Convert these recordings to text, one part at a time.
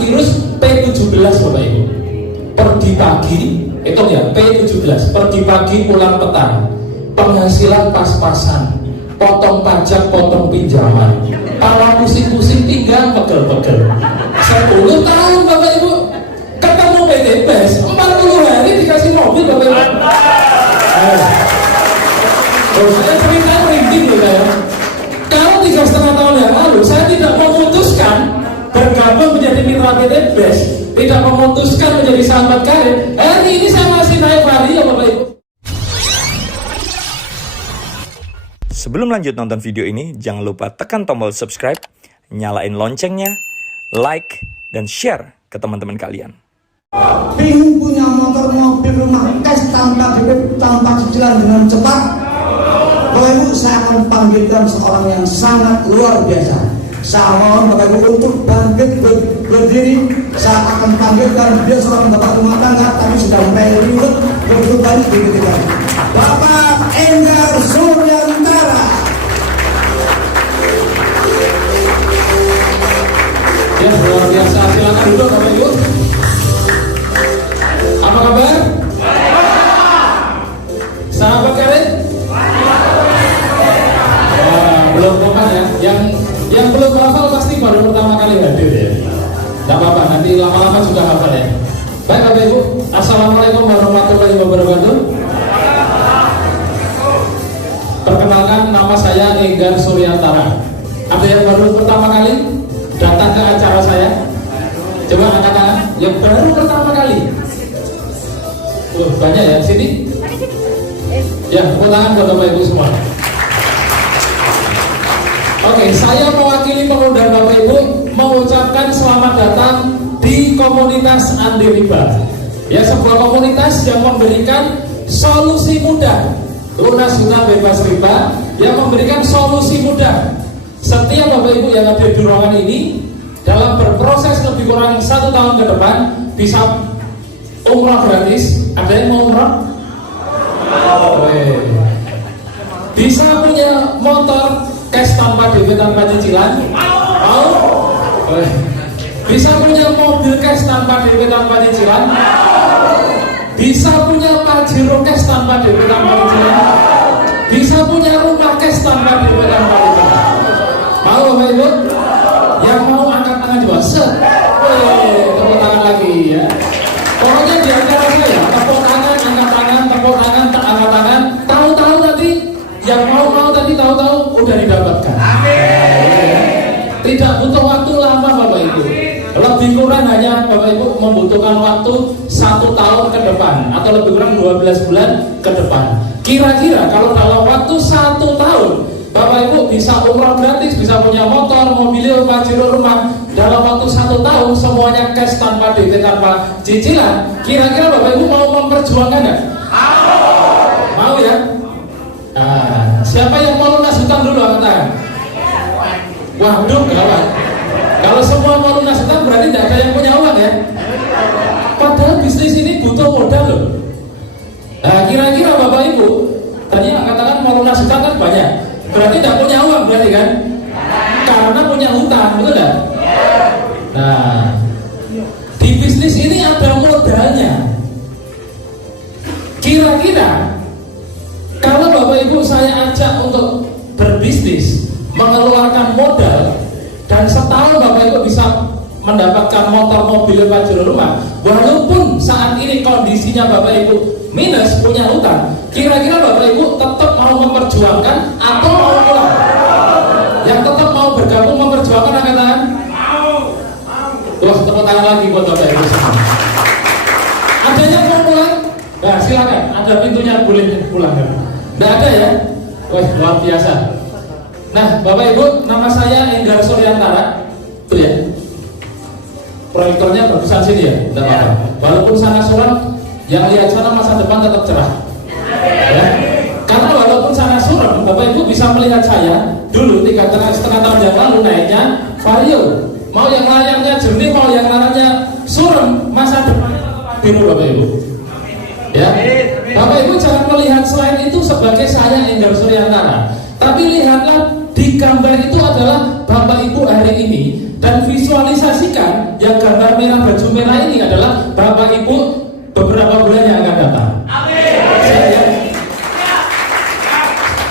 virus P17 Bapak Ibu. Pergi pagi, hitung ya, P17, pergi pagi pulang petang, penghasilan pas-pasan, potong pajak, potong pinjaman, pala pusing-pusing tinggal pegel-pegel. 10 tahun Bapak Ibu, ketemu PDPS 40 hari dikasih mobil Bapak Ibu. Saya cerita merinding loh saya. Kalau 3,5 tahun yang lalu saya tidak memutuskan bergabung menjadi mitra PDPS, tidak memutuskan menjadi sahabat karir, hari ini saya masih naik vario Bapak Ibu. Sebelum lanjut nonton video ini, jangan lupa tekan tombol subscribe, nyalain loncengnya, like, dan share ke teman-teman kalian. Bingung punya motor, mobil, rumah, cash tanpa DP, tanpa cicilan dengan cepat. Bapak Ibu, saya akan panggilkan seorang yang sangat luar biasa. Saya mohon Bapak Ibu untuk bangkit berdiri. Saya akan panggilkan dia seorang bapak rumah tangga, tapi sudah mulai ribet begitu banyak di kita. Bapak Enggar Suryantara. Ya, luar biasa. Silakan duduk Bapak Ibu. Apa kabar? Sahabat karir? Belum kapan ya. Yang belum hafal pasti baru pertama kali hadir ya. Tidak apa-apa, nanti lama-lama juga hafal ya. Baik Bapak Ibu, Assalamualaikum warahmatullahi wabarakatuh. Perkenalkan, nama saya Enggar Suryantara. Ada yang baru pertama kali datang ke acara saya? Coba angkat tangan. Yang baru pertama kali. Banyak ya sini. Ya, tepuk tangan buat Bapak Ibu semua. Oke, saya mewakili pengundang Bapak Ibu mengucapkan selamat datang di komunitas Anti Riba. Ya, sebuah komunitas yang memberikan solusi mudah, lunas hutang bebas riba, yang memberikan solusi mudah. Setiap Bapak Ibu yang ada di ruangan ini dalam berproses lebih kurang 1 tahun ke depan bisa umrah gratis. Ada yang mau umrah? Bisa punya motor cash tanpa DP tanpa cicilan? Mau? Bisa punya mobil cash tanpa DP tanpa cicilan? Bisa punya Pajero cash tanpa DP tanpa cicilan? Bisa punya rumah cash tanpa DP tanpa cicilan? Mau Bapak Ibu? Yang mau angkat tangan juga. Tepuk tangan lagi ya. Pokoknya di acara saya tepuk tangan, angkat tangan, tepuk tangan, angkat tangan. Tahu-tahu nanti yang mau tadi tahu-tahu udah didapatkan. Tidak butuh waktu lama Bapak Ibu. Lebih kurang hanya Bapak Ibu membutuhkan waktu 1 tahun ke depan atau lebih kurang 12 bulan ke depan. Kira-kira kalau dalam waktu 1 tahun Bapak Ibu bisa umrah gratis, bisa punya motor, mobil, Pajero, rumah dalam waktu 1 tahun, semuanya cash tanpa DP tanpa cicilan. Kira-kira Bapak Ibu mau memperjuangkan nggak? Mau ya? Nah, siapa yang mau lunas hutang dulu angkat tangan? Waduh, gawat. Kalau semua mau lunas hutang berarti tidak ada yang punya uang ya. Padahal bisnis ini butuh modal loh. Nah, kira-kira Bapak Ibu tadi angkat tangan mau lunas hutang kan banyak. Berarti tidak punya uang berarti kan? Karena punya hutang, betul tidak? Nah, di bisnis ini ada modalnya. Kira-kira kalau Bapak Ibu saya ajak untuk berbisnis, mengeluarkan modal, dan setahun Bapak Ibu bisa mendapatkan motor, mobil, Pajero, rumah, walaupun saat ini kondisinya Bapak Ibu minus, punya hutang, kira-kira Bapak Ibu tetap mau memperjuangkan atau mau pulang? Yang tetap mau bergabung memperjuangkan angkat tangan? Wah, tepuk tangan lagi buat Bapak Ibu semua. Ada yang mau pulang? Nah, silakan, ada pintunya, boleh pulang kan? Tidak ada ya? Wah, luar biasa. Nah, Bapak Ibu, nama saya Enggar Suryantara. Tuh ya. Proyektornya berpesan sini ya, tidak apa-apa. Walaupun sana suram, yang lihat sana masa depan tetap cerah. Ya. Karena walaupun sana suram, Bapak Ibu bisa melihat saya dulu 3,5 tahun yang lalu naiknya vario. Mau yang layarnya jernih, mau yang layarnya suram, masa depannya tetap biru Bapak Ibu. Ya, Bapak Ibu jangan melihat selain itu sebagai saya Enggar Suryantara, tapi lihatlah Di gambar itu adalah Bapak Ibu hari ini, dan visualisasikan yang gambar merah baju merah ini adalah Bapak Ibu beberapa bulan yang akan datang. Amin.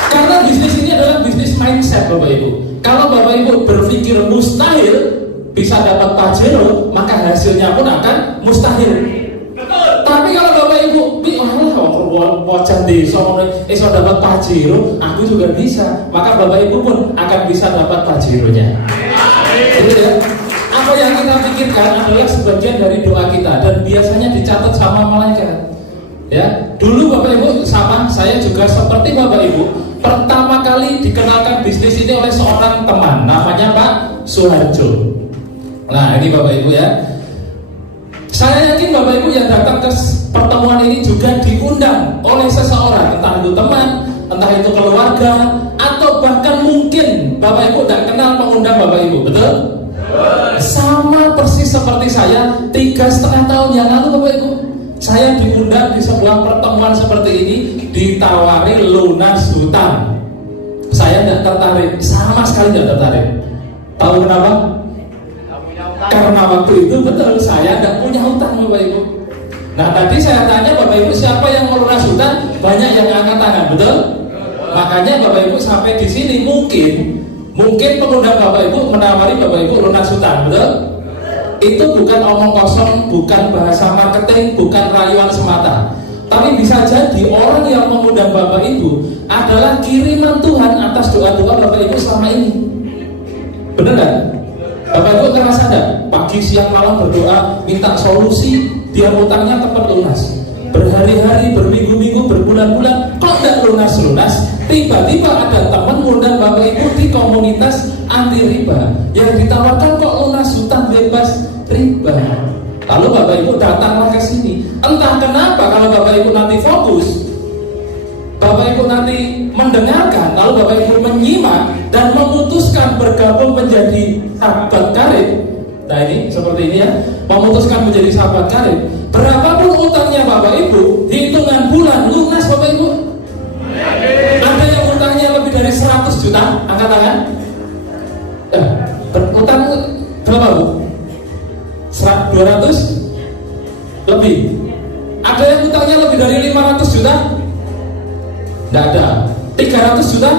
Karena bisnis ini adalah bisnis mindset Bapak Ibu. Kalau Bapak Ibu berpikir mustahil bisa dapat Pajero, maka hasilnya pun akan mustahil. Tapi kalau Bapak Ibu, wajan desa iso dapat Pajero, aku juga bisa. Maka Bapak Ibu pun akan bisa dapat Pajeronya. Jadi ya, apa yang kita pikirkan adalah sebagian dari doa kita dan biasanya dicatat sama malaikat. Ya, dulu Bapak Ibu sama saya juga seperti Bapak Ibu, pertama kali dikenalkan bisnis ini oleh seorang teman, namanya Pak Suharjo. Nah ini Bapak Ibu ya, saya yakin Bapak Ibu yang datang ke pertemuan ini juga diundang oleh seseorang, entah itu teman, entah itu keluarga, atau bahkan mungkin Bapak Ibu tidak kenal pengundang Bapak Ibu, betul? Sama persis seperti saya 3,5 tahun yang lalu Bapak Ibu, saya diundang di sebuah pertemuan seperti ini, ditawari lunas hutang. Saya tidak tertarik, sama sekali tidak tertarik. Tahu kenapa? Karena waktu itu betul saya tidak punya hutang Bapak Ibu. Nah tadi saya tanya Bapak Ibu siapa yang melunas hutang, banyak yang angkat tangan, betul? Makanya Bapak Ibu sampai di sini mungkin pengundang Bapak Ibu menawari Bapak Ibu lunas hutang, betul? Itu bukan omong kosong, bukan bahasa marketing, bukan rayuan semata. Tapi bisa jadi orang yang mengundang Bapak Ibu adalah kiriman Tuhan atas doa-doa Bapak Ibu selama ini. Benar kan? Bapak Ibu ngerasa enggak? Pagi siang malam berdoa minta solusi, dia utangnya tepat lunas. Berhari-hari, berminggu-minggu, berbulan-bulan, kok enggak lunas-lunas? Tiba-tiba ada teman mengundang Bapak Ibu di komunitas anti riba yang ditawarkan kok lunas hutang bebas riba. Lalu Bapak Ibu datanglah ke sini. Entah kenapa kalau Bapak Ibu nanti fokus, Bapak Ibu nanti mendengarkan, lalu Bapak Ibu menyimak dan memutuskan bergabung menjadi sahabat karib. Nah ini seperti ini ya, memutuskan menjadi sahabat karib. Berapapun utangnya Bapak Ibu, hitungan bulan lunas Bapak Ibu. Ada yang utangnya lebih dari 100 juta, angkat tangan. Berutang berapa Bu? 200 lebih. Ada yang utangnya lebih dari 500 juta? Tidak ada. 300 juta?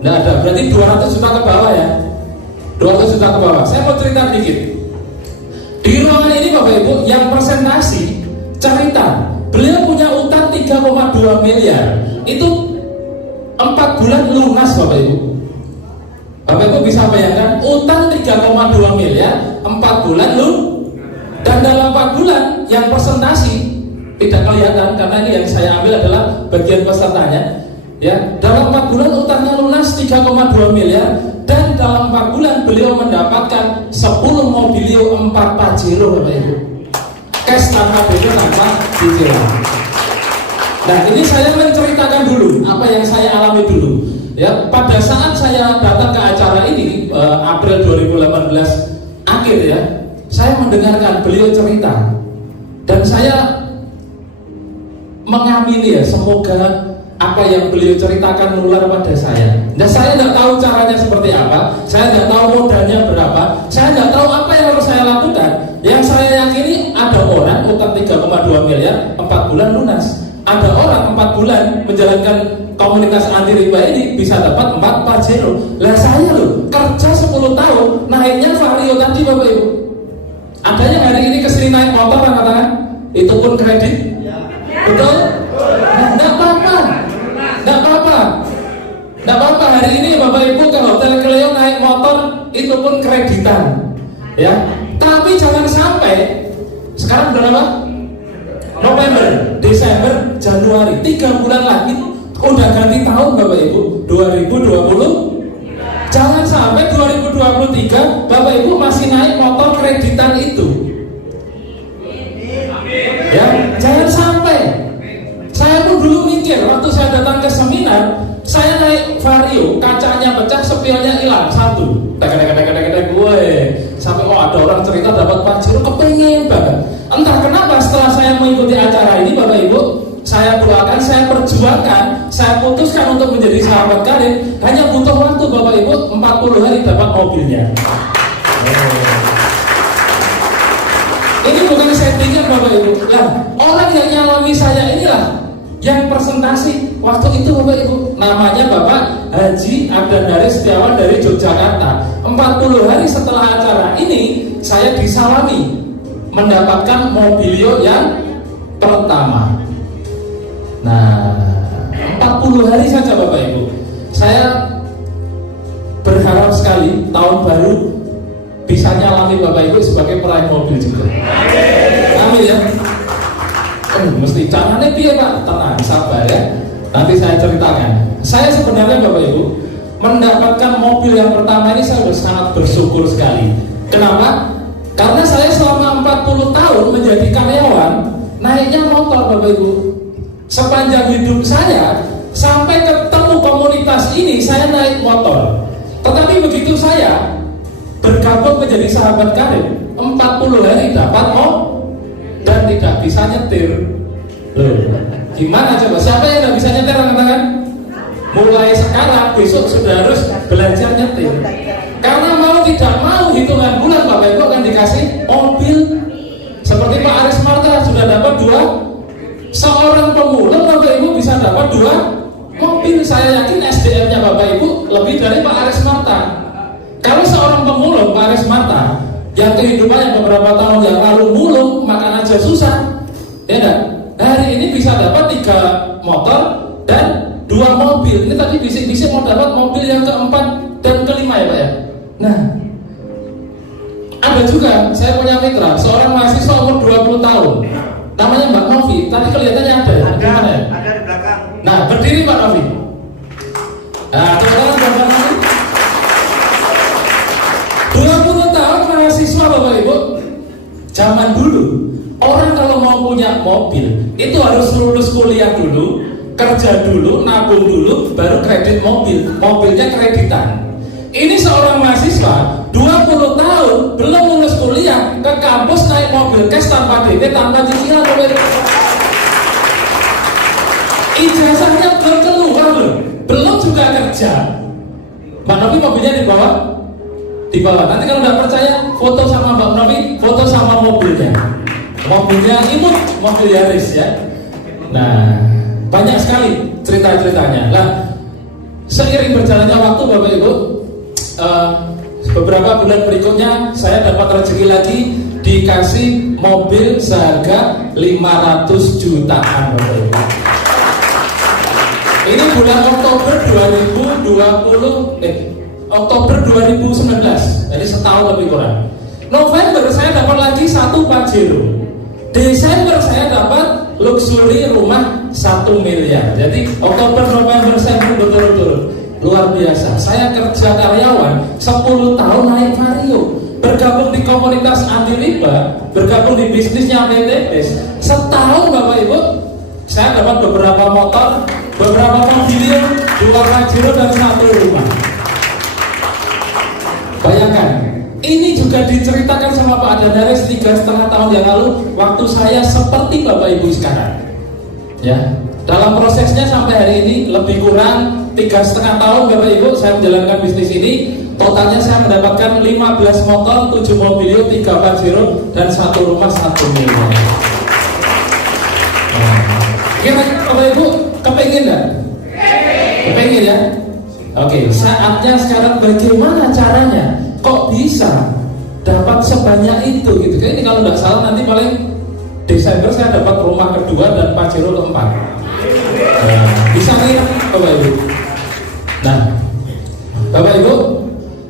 Tidak ada. Berarti 200 juta ke bawah ya. 200 juta ke bawah. Saya mau cerita dikit. Di ruangan ini Bapak Ibu, yang presentasi cerita, beliau punya utang 3,2 miliar. Itu 4 bulan lunas Bapak Ibu. Bapak Ibu bisa bayangkan, utang 3,2 miliar 4 bulan dan dalam 4 bulan yang presentasi tidak kelihatan karena ini yang saya ambil adalah bagian pesertanya ya. Dalam 4 bulan utangnya lunas 3,2 miliar dan dalam 4 bulan beliau mendapatkan 10 mobilio 4 Pajero Bapak Ibu. Cash tanpa DP tanpa cicilan. Nah ini saya menceritakan dulu apa yang saya alami dulu ya. Pada saat saya datang ke acara ini April 2018 akhir ya, saya mendengarkan beliau cerita dan saya mengamini ya, semoga apa yang beliau ceritakan menular pada saya. Nah saya tidak tahu caranya seperti apa, saya tidak tahu modalnya berapa, saya tidak tahu apa yang harus saya lakukan. Yang saya yakini ada orang utang 3,2 miliar 4 bulan lunas. Ada orang 4 bulan menjalankan komunitas anti riba ini bisa dapat 4 Pajero. Lah saya loh kerja 10 tahun naiknya Vario tadi Bapak Ibu. Ada yang hari ini kesini naik motor katakan itu pun kredit. Betul? Nah, enggak apa-apa. Enggak apa-apa. Enggak apa-apa hari ini Bapak Ibu ke Hotel Cleo naik motor itu pun kreditan. Ya. Tapi jangan sampai sekarang berapa? November, Desember, Januari, 3 bulan lagi udah ganti tahun Bapak Ibu 2020. Jangan sampai 2023 Bapak Ibu masih naik motor kreditan itu. Ya, jangan sampai. Saya pun dulu mikir waktu saya datang ke seminar, saya naik Vario, kacanya pecah, spionnya hilang satu. Gue sampai ada orang cerita dapat Pajero, kepengen banget. Entah kenapa setelah saya mengikuti acara ini Bapak Ibu, saya doakan, saya perjuangkan, saya putuskan untuk menjadi sahabat karib, hanya butuh waktu Bapak Ibu 40 hari dapat mobilnya. Ini bukan settingan Bapak Ibu. Lah, orang yang nyalami saya inilah yang presentasi waktu itu Bapak Ibu. Namanya Bapak Haji Abdandari Setiawan dari Yogyakarta. 40 hari setelah acara ini saya disalami mendapatkan mobilio yang pertama. Nah, 40 hari saja Bapak Ibu. Saya berharap sekali tahun baru bisa nyalami Bapak Ibu sebagai peraih mobil juga. Amin ya. Mesti caranya piye Pak? Tenang, sabar ya. Nanti saya ceritakan. Saya sebenarnya Bapak Ibu mendapatkan mobil yang pertama ini saya sudah sangat bersyukur sekali. Kenapa? Karena saya selama 40 tahun menjadi karyawan naiknya motor Bapak Ibu. Sepanjang hidup saya sampai ketemu komunitas ini saya naik motor. Tetapi begitu saya bergabung menjadi sahabat karib, 40 hari dapat dan tidak bisa nyetir. Loh, gimana coba? Siapa yang nggak bisa nyetir angkat-angkat? Mulai sekarang besok sudah harus belajar nyetir. Karena mau tidak mau hitungan bulan Bapak Ibu akan dikasih mobil. Seperti Pak Aris Marta sudah dapat 2. Seorang pemulung Bapak Ibu bisa dapat 2 mobil. Saya yakin SDM-nya Bapak Ibu lebih dari Pak Aris Marta. Kalau seorang pemulung Pak Aris Marta yang kehidupannya beberapa tahun yang lalu mulung, makan aja susah, ya enggak? Hari ini bisa dapat 3 motor dan 2 mobil. Ini tadi bisik-bisik mau dapat mobil yang keempat dan kelima ya Pak ya. Nah, ada juga saya punya mitra, seorang mahasiswa umur 20 tahun, namanya Mbak Novi. Tadi kelihatannya ada ya? Ada di belakang. Nah, berdiri Pak Novi. Nah, teman-teman Mbak Novi 20 tahun mahasiswa Bapak Ibu. Zaman dulu orang kalau mau punya mobil itu harus lulus kuliah dulu, kerja dulu, nabung dulu, baru kredit mobil. Mobilnya kreditan. Ini seorang mahasiswa 20 tahun belum lulus kuliah ke kampus naik mobil cash tanpa DP, tanpa cicilan. Ijazahnya belum keluar loh, belum juga kerja. Mbak Novi mobilnya di bawah. Nanti kalau nggak percaya, foto sama Mbak Novi, foto sama mobilnya. Mobilnya imut, mobil Yaris ya. Nah, banyak sekali cerita-ceritanya. Nah, seiring berjalannya waktu Bapak Ibu, beberapa bulan berikutnya saya dapat rezeki lagi dikasih mobil seharga 500 jutaan Bapak Ibu. Ini bulan Oktober 2019, jadi setahun lebih kurang. November saya dapat lagi 1 Pajero. Desember saya dapat luxury rumah 1 miliar. Jadi Oktober, November saya berturut-turut. Luar biasa. Saya kerja karyawan 10 tahun naik Vario, bergabung di komunitas anti riba, bergabung di bisnisnya PTS. Setahun Bapak Ibu, saya dapat beberapa motor, beberapa mobil, 2 Pajero dan 1 rumah. Bayangkan, ini juga diceritakan sama Pak Adanaris 3,5 tahun yang lalu, waktu saya seperti Bapak Ibu sekarang. Ya, dalam prosesnya sampai hari ini lebih kurang 3,5 tahun Bapak Ibu saya menjalankan bisnis ini. Totalnya saya mendapatkan 15 motor, 7 mobil, 3 Pajero dan 1 rumah 1 miliar. Kira-kira Bapak Ibu kepingin nggak? Kepingin ya? Oke, saatnya sekarang bagaimana caranya? Kok bisa dapat sebanyak itu gitu? Ini kalau nggak salah nanti paling Desember saya dapat rumah kedua dan Pajero keempat. Bisa nih Bapak Ibu. Nah, Bapak Ibu,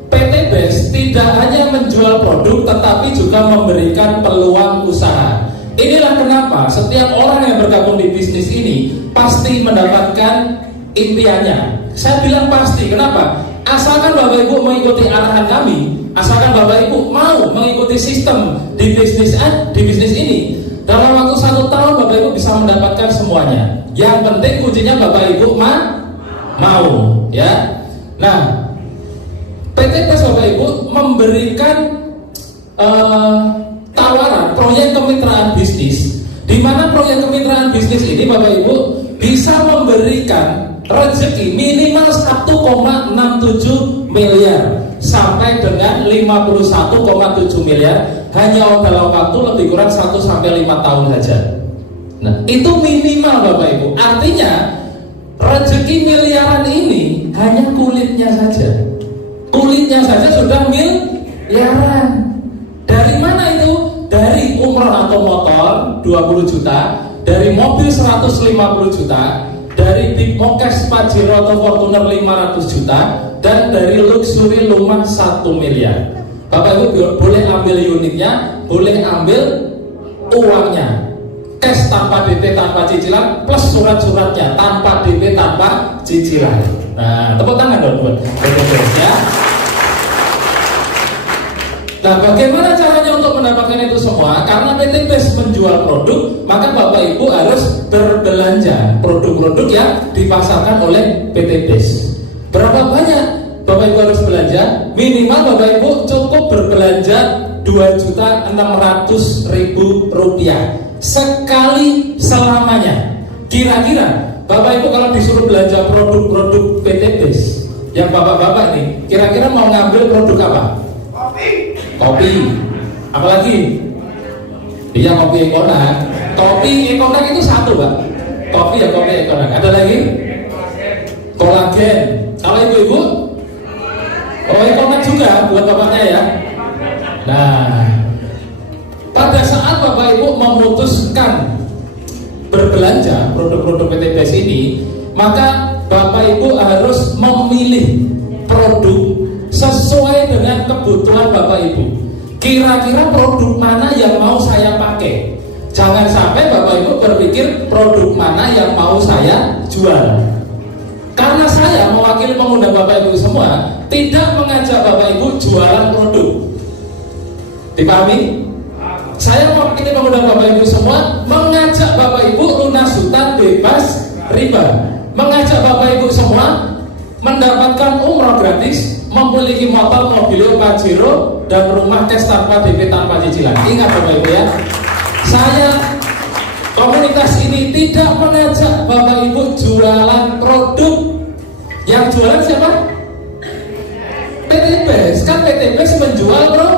PT BES tidak hanya menjual produk tetapi juga memberikan peluang usaha. Inilah kenapa setiap orang yang bergabung di bisnis ini pasti mendapatkan impiannya. Saya bilang pasti, kenapa? Asalkan Bapak Ibu mengikuti arahan kami, asalkan Bapak Ibu mau mengikuti sistem di bisnis ini, dalam waktu 1 tahun Bapak Ibu bisa mendapatkan semuanya. Yang penting kuncinya Bapak Ibu mau, ya. Nah, PT BES Bapak Ibu memberikan tawaran proyek kemitraan bisnis, di mana proyek kemitraan bisnis ini Bapak Ibu bisa memberikan rezeki minimal 1,67 miliar sampai dengan 51,7 miliar hanya dalam waktu lebih kurang 1 sampai 5 tahun saja. Nah, itu minimal Bapak Ibu. Artinya rezeki miliaran ini hanya kulitnya saja. Kulitnya saja sudah miliaran. Dari mana itu? Dari umroh atau motor 20 juta, dari mobil 150 juta, dari Big Mokes Pajero atau Fortuner 500 juta, dan dari luxury rumah 1 miliar. Bapak Ibu boleh ambil unitnya, boleh ambil uangnya, cash tanpa DP tanpa cicilan, plus surat-suratnya tanpa DP tanpa cicilan. Nah, tepuk tangan dong buat ya. Nah, bagaimana caranya untuk mendapatkan itu semua? Karena PT BES menjual produk, maka Bapak Ibu harus berbelanja produk-produk yang dipasarkan oleh PT BES. Berapa banyak Bapak Ibu harus belanja? Minimal Bapak Ibu cukup berbelanja 2.600.000 rupiah sekali selamanya. Kira-kira Bapak Ibu kalau disuruh belanja produk-produk PT BES yang bapak-bapak nih, kira-kira mau ngambil produk apa? Kopi, apalagi? Iya, kopi Ekonak. Kopi Ekonak itu satu, Pak. Kopi ya kopi Ekonak. Ada lagi? Kolagen. Kalau ibu-ibu? Oh, Ekonak juga buat bapaknya ya. Nah, pada saat Bapak Ibu memutuskan berbelanja produk-produk PT BES ini, maka Bapak Ibu harus memilih produk sesuai dengan kebutuhan Bapak Ibu. Kira-kira produk mana yang mau saya pakai? Jangan sampai Bapak Ibu berpikir produk mana yang mau saya jual. Karena saya mewakili pengundang Bapak Ibu semua, tidak mengajak Bapak Ibu jualan produk. Dipahami? Saya mewakili pengundang Bapak Ibu semua, mengajak Bapak Ibu lunas hutang bebas riba, mengajak Bapak Ibu semua mendapatkan umroh gratis, memiliki motor mobil Pajero, dan rumah cash tanpa DP tanpa cicilan. Ingat Bapak Ibu ya, saya komunitas ini tidak mengajak Bapak Ibu jualan produk. Yang jualan siapa? PT BES. Kan PT BES menjual bro.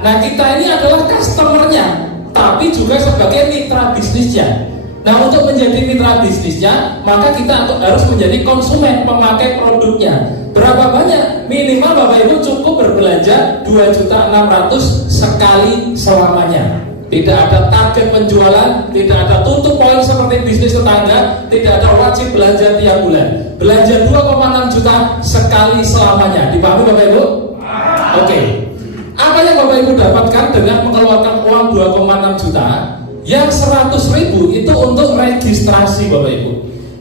Nah, kita ini adalah customernya, tapi juga sebagai mitra bisnisnya. Nah, untuk menjadi mitra bisnisnya, maka kita harus menjadi konsumen pemakai produknya. Berapa banyak? Minimal Bapak Ibu cukup berbelanja 2.600.000 sekali selamanya. Tidak ada target penjualan, tidak ada tutup poin seperti bisnis tetangga, tidak ada wajib belanja tiap bulan. Belanja 2,6 juta sekali selamanya. Dipahami Bapak Ibu? Oke. Apa yang Bapak Ibu dapatkan dengan mengeluarkan uang 2,6 juta? Yang 100.000 itu untuk registrasi Bapak Ibu.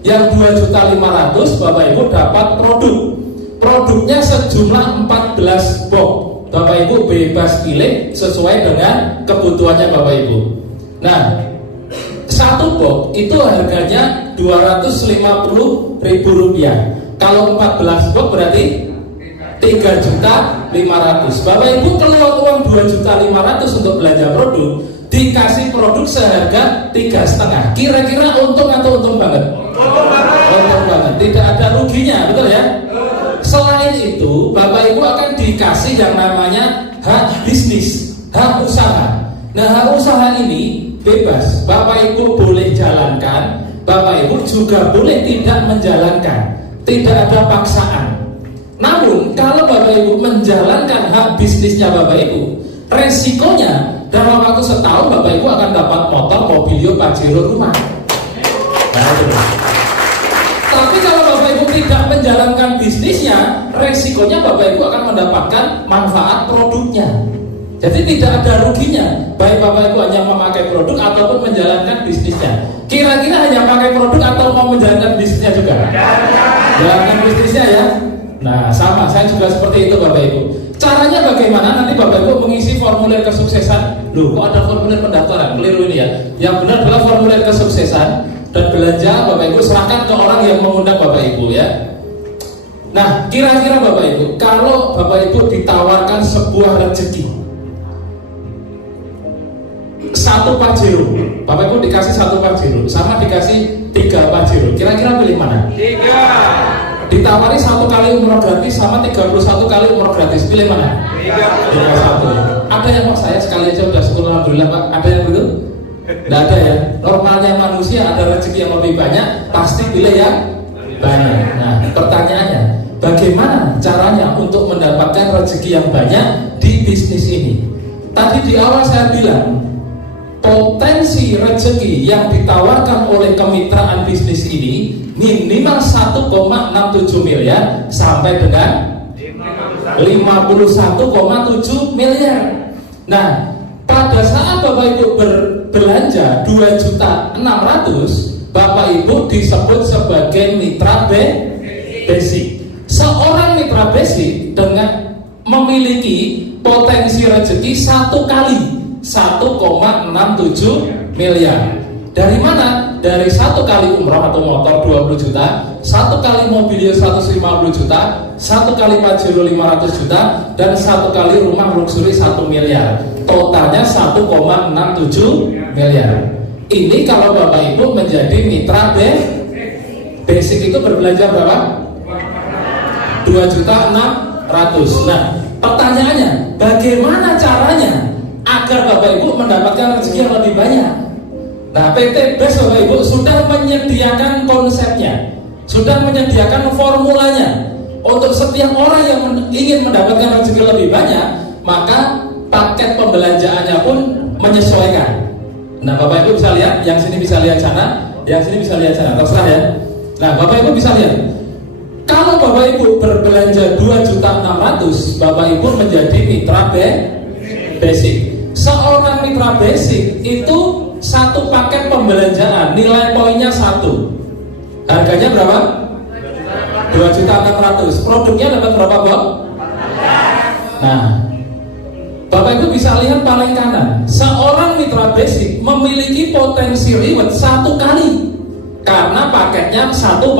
Yang 2.500.000 Bapak Ibu dapat produk. Produknya sejumlah 14 box. Bapak Ibu bebas pilih sesuai dengan kebutuhannya Bapak Ibu. Nah, satu box itu harganya 250.000 rupiah. Kalau 14 box berarti 3.500.000. Bapak Ibu keluar uang 2.500.000 untuk belanja produk, dikasih produk seharga 3,5. Kira-kira untung atau untung banget? Untung banget. Tidak ada ruginya, betul ya? Selain itu, Bapak Ibu akan dikasih yang namanya hak bisnis, hak usaha. Nah, hak usaha ini bebas. Bapak Ibu boleh jalankan, Bapak Ibu juga boleh tidak menjalankan. Tidak ada paksaan. Namun, kalau Bapak Ibu menjalankan hak bisnisnya Bapak Ibu, resikonya dalam waktu setahun Bapak Ibu akan dapat motor, mobil, Pajero, rumah. Nah, itu. Tapi kalau Bapak Ibu tidak menjalankan bisnisnya, resikonya Bapak Ibu akan mendapatkan manfaat produknya. Jadi tidak ada ruginya, baik Bapak Ibu hanya memakai produk ataupun menjalankan bisnisnya. Kira-kira hanya pakai produk atau mau menjalankan bisnisnya juga? Jalankan bisnisnya ya. Nah, sama, saya juga seperti itu Bapak Ibu. Caranya bagaimana? Nanti Bapak Ibu mengisi formulir kesuksesan. Loh, kok ada formulir pendaftaran? Keliru ini ya. Yang benar adalah formulir kesuksesan. Dan belanja Bapak Ibu serahkan ke orang yang mengundang Bapak Ibu ya. Nah, kira-kira Bapak Ibu, kalau Bapak Ibu ditawarkan sebuah rezeki, satu Pajero, Bapak Ibu dikasih satu Pajero, sama dikasih 3 Pajero. Kira-kira pilih mana? 3. Ditawari 1 kali umroh gratis sama 31 kali umroh gratis, pilih mana? 3. 1. Ada yang mau saya sekali aja udah syukur alhamdulillah Pak. Ada yang begitu? Tidak ada ya. Normalnya manusia ada rezeki yang lebih banyak, pasti pilih yang banyak. Nah, pertanyaannya, bagaimana caranya untuk mendapatkan rezeki yang banyak di bisnis ini? Tadi di awal saya bilang, potensi rezeki yang ditawarkan oleh kemitraan bisnis ini minimal 1,67 miliar sampai dengan 51,7 miliar. Nah, pada saat Bapak Ibu berbelanja 2.600.000, Bapak Ibu disebut sebagai mitra basic. Seorang mitra basic dengan memiliki potensi rezeki 1 kali 1,67 miliar. Dari mana? Dari 1 kali umrah atau motor 20 juta, 1 kali mobil 150 juta, 1 kali Pajero 500 juta, dan 1 kali rumah luxury 1 miliar. Totalnya 1,67 miliar. Ini kalau Bapak Ibu menjadi mitra basic itu berbelanja berapa? 2.600.000. Nah, pertanyaannya, bagaimana caranya agar Bapak Ibu mendapatkan rezeki yang lebih banyak? Nah, PT BES Bapak Ibu sudah menyediakan konsepnya, sudah menyediakan formulanya. Untuk setiap orang yang ingin mendapatkan rezeki lebih banyak, maka paket pembelanjaannya pun menyesuaikan. Nah, Bapak Ibu bisa lihat, yang sini bisa lihat sana, yang sini bisa lihat sana, terserah ya. Nah, Bapak Ibu bisa lihat, kalau Bapak Ibu berbelanja 2.600.000, Bapak Ibu menjadi mitra basic. Seorang mitra basic itu 1 paket pembelanjaan, nilai poinnya 1. Harganya berapa? 2.600.000. Produknya dapat berapa, Bob? Nah, Bapak Ibu bisa lihat paling kanan. Seorang mitra basic memiliki potensi reward 1 kali. Karena paketnya 1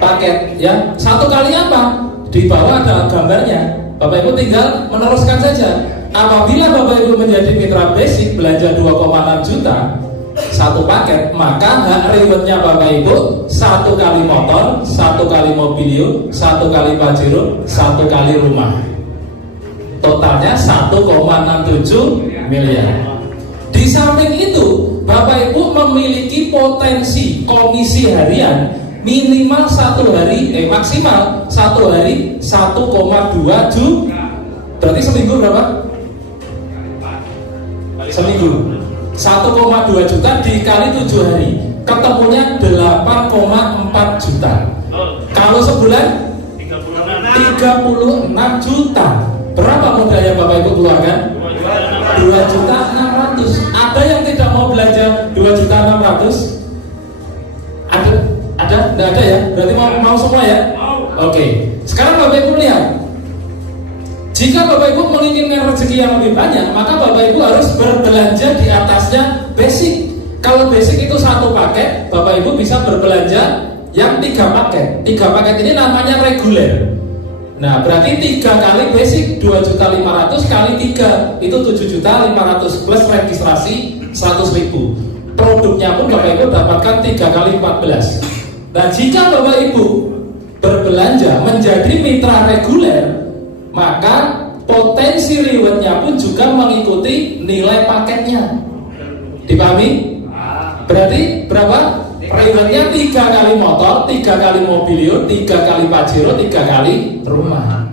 paket ya. 1 kali apa? Di bawah ada gambarnya. Bapak Ibu tinggal meneruskan saja. Apabila Bapak Ibu menjadi mitra basic belanja 2,6 juta 1 paket, maka hak rewardnya Bapak Ibu 1 kali motor, 1 kali mobilio, 1 kali Pajero, 1 kali rumah. Totalnya 1,67 miliar. Di samping itu, Bapak Ibu memiliki potensi komisi harian minimal 1 hari, maksimal 1 hari 1,2 juta. Berarti seminggu berapa? Seminggu 1,2 juta dikali 7 hari, ketemunya 8,4 juta. Kalau sebulan 36 juta. Berapa modalnya Bapak Ibu keluarkan? 2.600.000. Ada yang tidak mau belanja 2.600.000? Ada? Tidak ada ya? Berarti mau semua ya? Oke. Sekarang Bapak Ibu lihat. Jika Bapak Ibu menginginkan rezeki yang lebih banyak, maka Bapak Ibu harus berbelanja di atasnya basic. Kalau basic itu 1 paket, Bapak Ibu bisa berbelanja yang 3 paket. 3 paket ini namanya reguler. Nah, berarti 3 kali basic 2.500.000 kali 3 itu 7.500.000 plus registrasi 100.000. Produknya pun Bapak Ibu dapatkan 3 kali 14. Nah, jika Bapak Ibu berbelanja menjadi mitra reguler, maka potensi rewardnya pun juga mengikuti nilai paketnya. Dipahami? Berarti berapa? Rewardnya 3 kali motor, 3 kali mobilio, 3 kali Pajero, 3 kali rumah.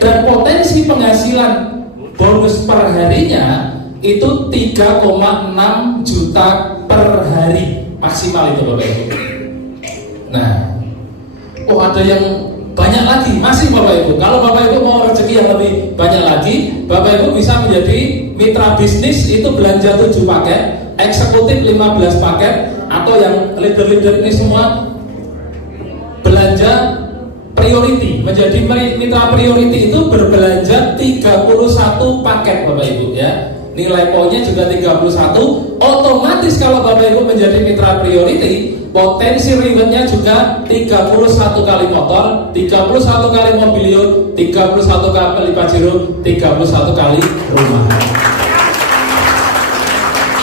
Dan potensi penghasilan bonus per harinya itu 3,6 juta per hari maksimal itu Bapak Ibu. Nah, ada yang banyak lagi, masih Bapak Ibu. Kalau Bapak Ibu mau rezeki yang lebih banyak lagi, Bapak Ibu bisa menjadi mitra bisnis, itu belanja 7 paket, eksekutif 15 paket, atau yang leader-leader ini semua belanja priority. Menjadi mitra priority itu berbelanja 31 paket Bapak Ibu ya. Nilai poinnya juga 31. Otomatis kalau Bapak Ibu menjadi mitra priority, potensi rewardnya juga 31 kali motor, 31 kali mobilio, 31 kali Pajero, 31 kali rumah.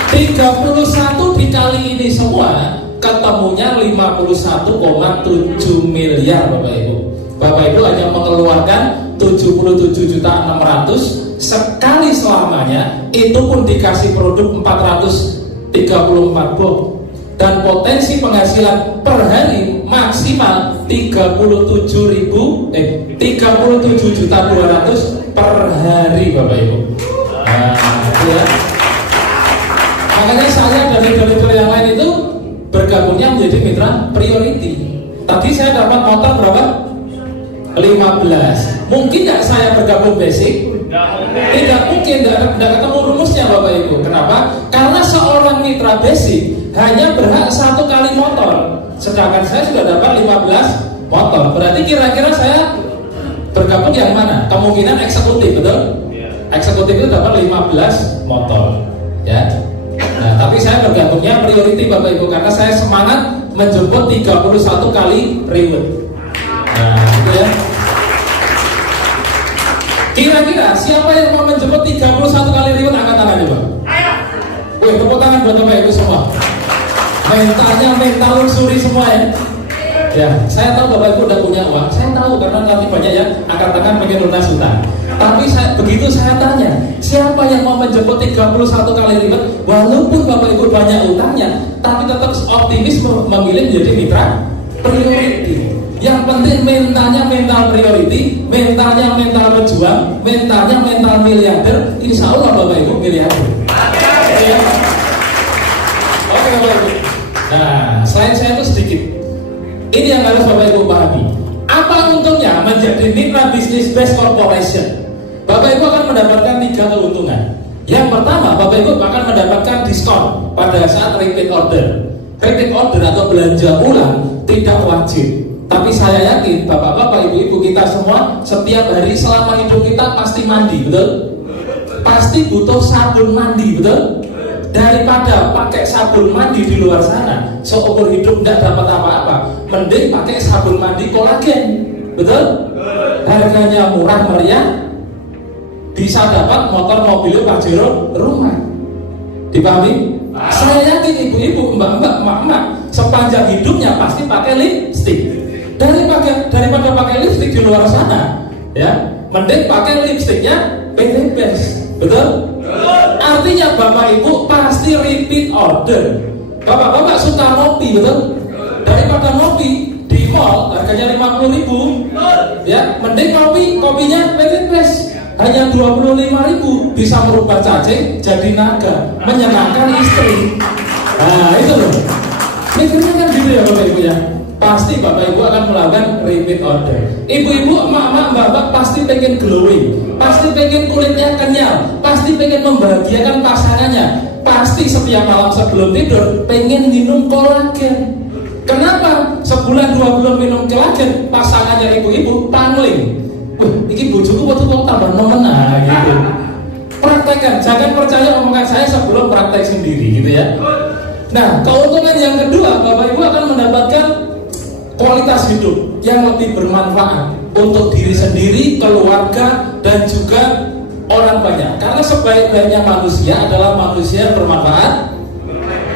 31 dikali ini semua ketemunya 51,7 miliar Bapak Ibu. Bapak Ibu hanya mengeluarkan 77.600.000 sekali selamanya, itu pun dikasih produk 434 box, dan potensi penghasilan per hari maksimal 37.200.000 per hari Bapak Ibu. Nah, ya. Makanya saya dari dealer yang lain itu bergabungnya menjadi mitra priority. Tadi saya dapat motor berapa? 15. Mungkin nggak saya bergabung basic? Tidak mungkin, tidak ketemu rumusnya Bapak Ibu. Kenapa? Karena seorang mitra basic hanya berhak 1 kali motor, sedangkan saya sudah dapat 15 motor. Berarti kira-kira saya bergabung yang mana? Kemungkinan eksekutif, betul? Eksekutif itu dapat 15 motor, ya. Nah, tapi saya bergabungnya priority Bapak Ibu, karena saya semangat menjemput 31 kali reward. Nah, gitu ya. Kira-kira siapa yang mau menjemput 31 kali reward, angkat tangan coba. Wih, tepuk tangan buat Bapak Ibu semua. Mentalnya mental luxury semua ya. Ya, saya tahu Bapak Ibu udah punya uang. Saya tahu karena nanti banyak yang angkat tangan pengen lunas hutang. Tapi begitu saya tanya, siapa yang mau menjemput 31 kali reward, walaupun Bapak Ibu banyak utangnya, tapi tetap optimis memilih menjadi mitra priority. Yang penting mentalnya mental priority, mentalnya mental pejuang, mentalnya mental miliarder. Insya Allah Bapak Ibu miliarder. Ya. Oke Bapak Ibu. Nah, saya itu sedikit. Ini yang harus Bapak Ibu pahami. Apa untungnya menjadi mitra bisnis best corporation? Bapak Ibu akan mendapatkan 3 keuntungan. Yang pertama, Bapak Ibu akan mendapatkan diskon pada saat repeat order. Repeat order atau belanja ulang tidak wajib. Tapi saya yakin Bapak-bapak, Ibu-ibu kita semua setiap hari selama hidup kita pasti mandi, betul? Pasti butuh sabun mandi, betul? Daripada pakai sabun mandi di luar sana seumur hidup tidak dapat apa-apa, mending pakai sabun mandi kolagen, betul? Harganya murah meriah, bisa dapat motor, mobil, pajero, rumah. Dipahami? Saya yakin ibu-ibu, mbak-mbak, emak-emak sepanjang hidupnya pasti pakai lipstick. Daripada pakai lipstick di luar sana, ya, mending pakai lipsticknya PT Best, betul? Artinya Bapak Ibu pasti repeat order. Bapak-bapak suka ngopi, betul? Daripada ngopi di mall harganya 50.000, ya, mending kopinya PT Best. Hanya 25.000 bisa merubah cacing jadi naga, menyenangkan istri. Nah itu loh. Mikirnya kan gitu ya Bapak Ibu ya. Pasti Bapak Ibu akan melakukan repeat order. Ibu-ibu, emak-emak, mbak-mbak pasti pengen glowing, pasti pengen kulitnya kenyal, pasti pengen membahagiakan pasangannya, pasti setiap malam sebelum tidur pengen minum kolagen. Kenapa? Sebulan 2 bulan minum kolagen, pasangannya ibu-ibu pangling. Ini bojoku waktu tambah nemen gitu. Praktekkan, jangan percaya omongan saya sebelum praktek sendiri gitu ya. Nah, keuntungan yang kedua, Bapak Ibu akan mendapatkan kualitas hidup yang lebih bermanfaat untuk diri sendiri, keluarga, dan juga orang banyak. Karena sebaik-baiknya manusia adalah manusia yang bermanfaat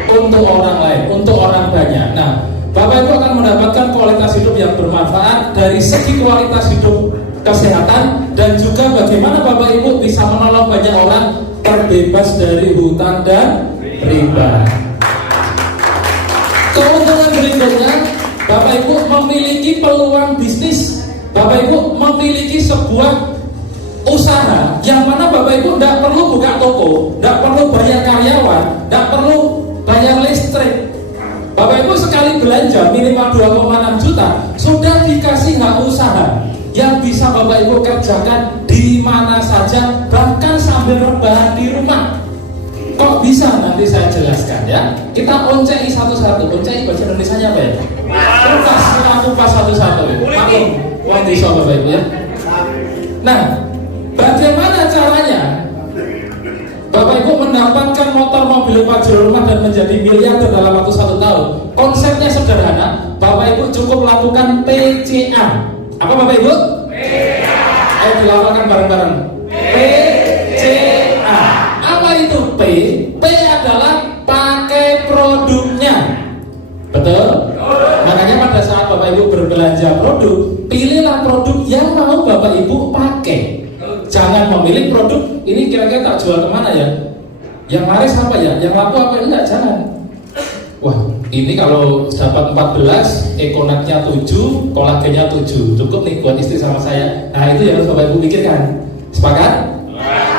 untuk orang lain, untuk orang banyak. Nah, Bapak Ibu akan mendapatkan kualitas hidup yang bermanfaat dari segi kualitas hidup, kesehatan, dan juga bagaimana Bapak Ibu bisa menolong banyak orang terbebas dari hutang dan riba. Keuntungan berikutnya, Bapak Ibu memiliki peluang bisnis. Bapak Ibu memiliki sebuah usaha yang mana Bapak Ibu tidak perlu buka toko, tidak perlu bayar karyawan, tidak perlu bayar listrik. Bapak Ibu sekali belanja minimal 2,6 juta sudah dikasih hak usaha yang bisa Bapak Ibu kerjakan di mana saja, bahkan sambil rebahan di rumah. Kok bisa? Nanti saya jelaskan ya. Kita oncei satu-satu. Oncei bahasa Indonesianya apa ya? Kupas satu-satu. Maklum, uang desa Bapak Ibu ya. Nah, bagaimana caranya Bapak Ibu mendapatkan motor, mobil, pajero, rumah dan menjadi miliarder dalam waktu 1 tahun? Konsepnya sederhana. Bapak Ibu cukup lakukan PCA. Apa Bapak Ibu? PCA. Ayo dilakukan bareng-bareng. PCA. Apa itu P? P adalah pakai produknya. yang mau Bapak Ibu pakai. Jangan memilih produk ini kira-kira tak jual kemana ya, yang laris apa ya, yang laku apa, enggak, jangan. Wah, ini kalau dapat 14, Ekonatnya 7, kolagennya 7, cukup nih buat istri sama saya. Nah, itu yang harus Bapak Ibu pikirkan. Sepakat?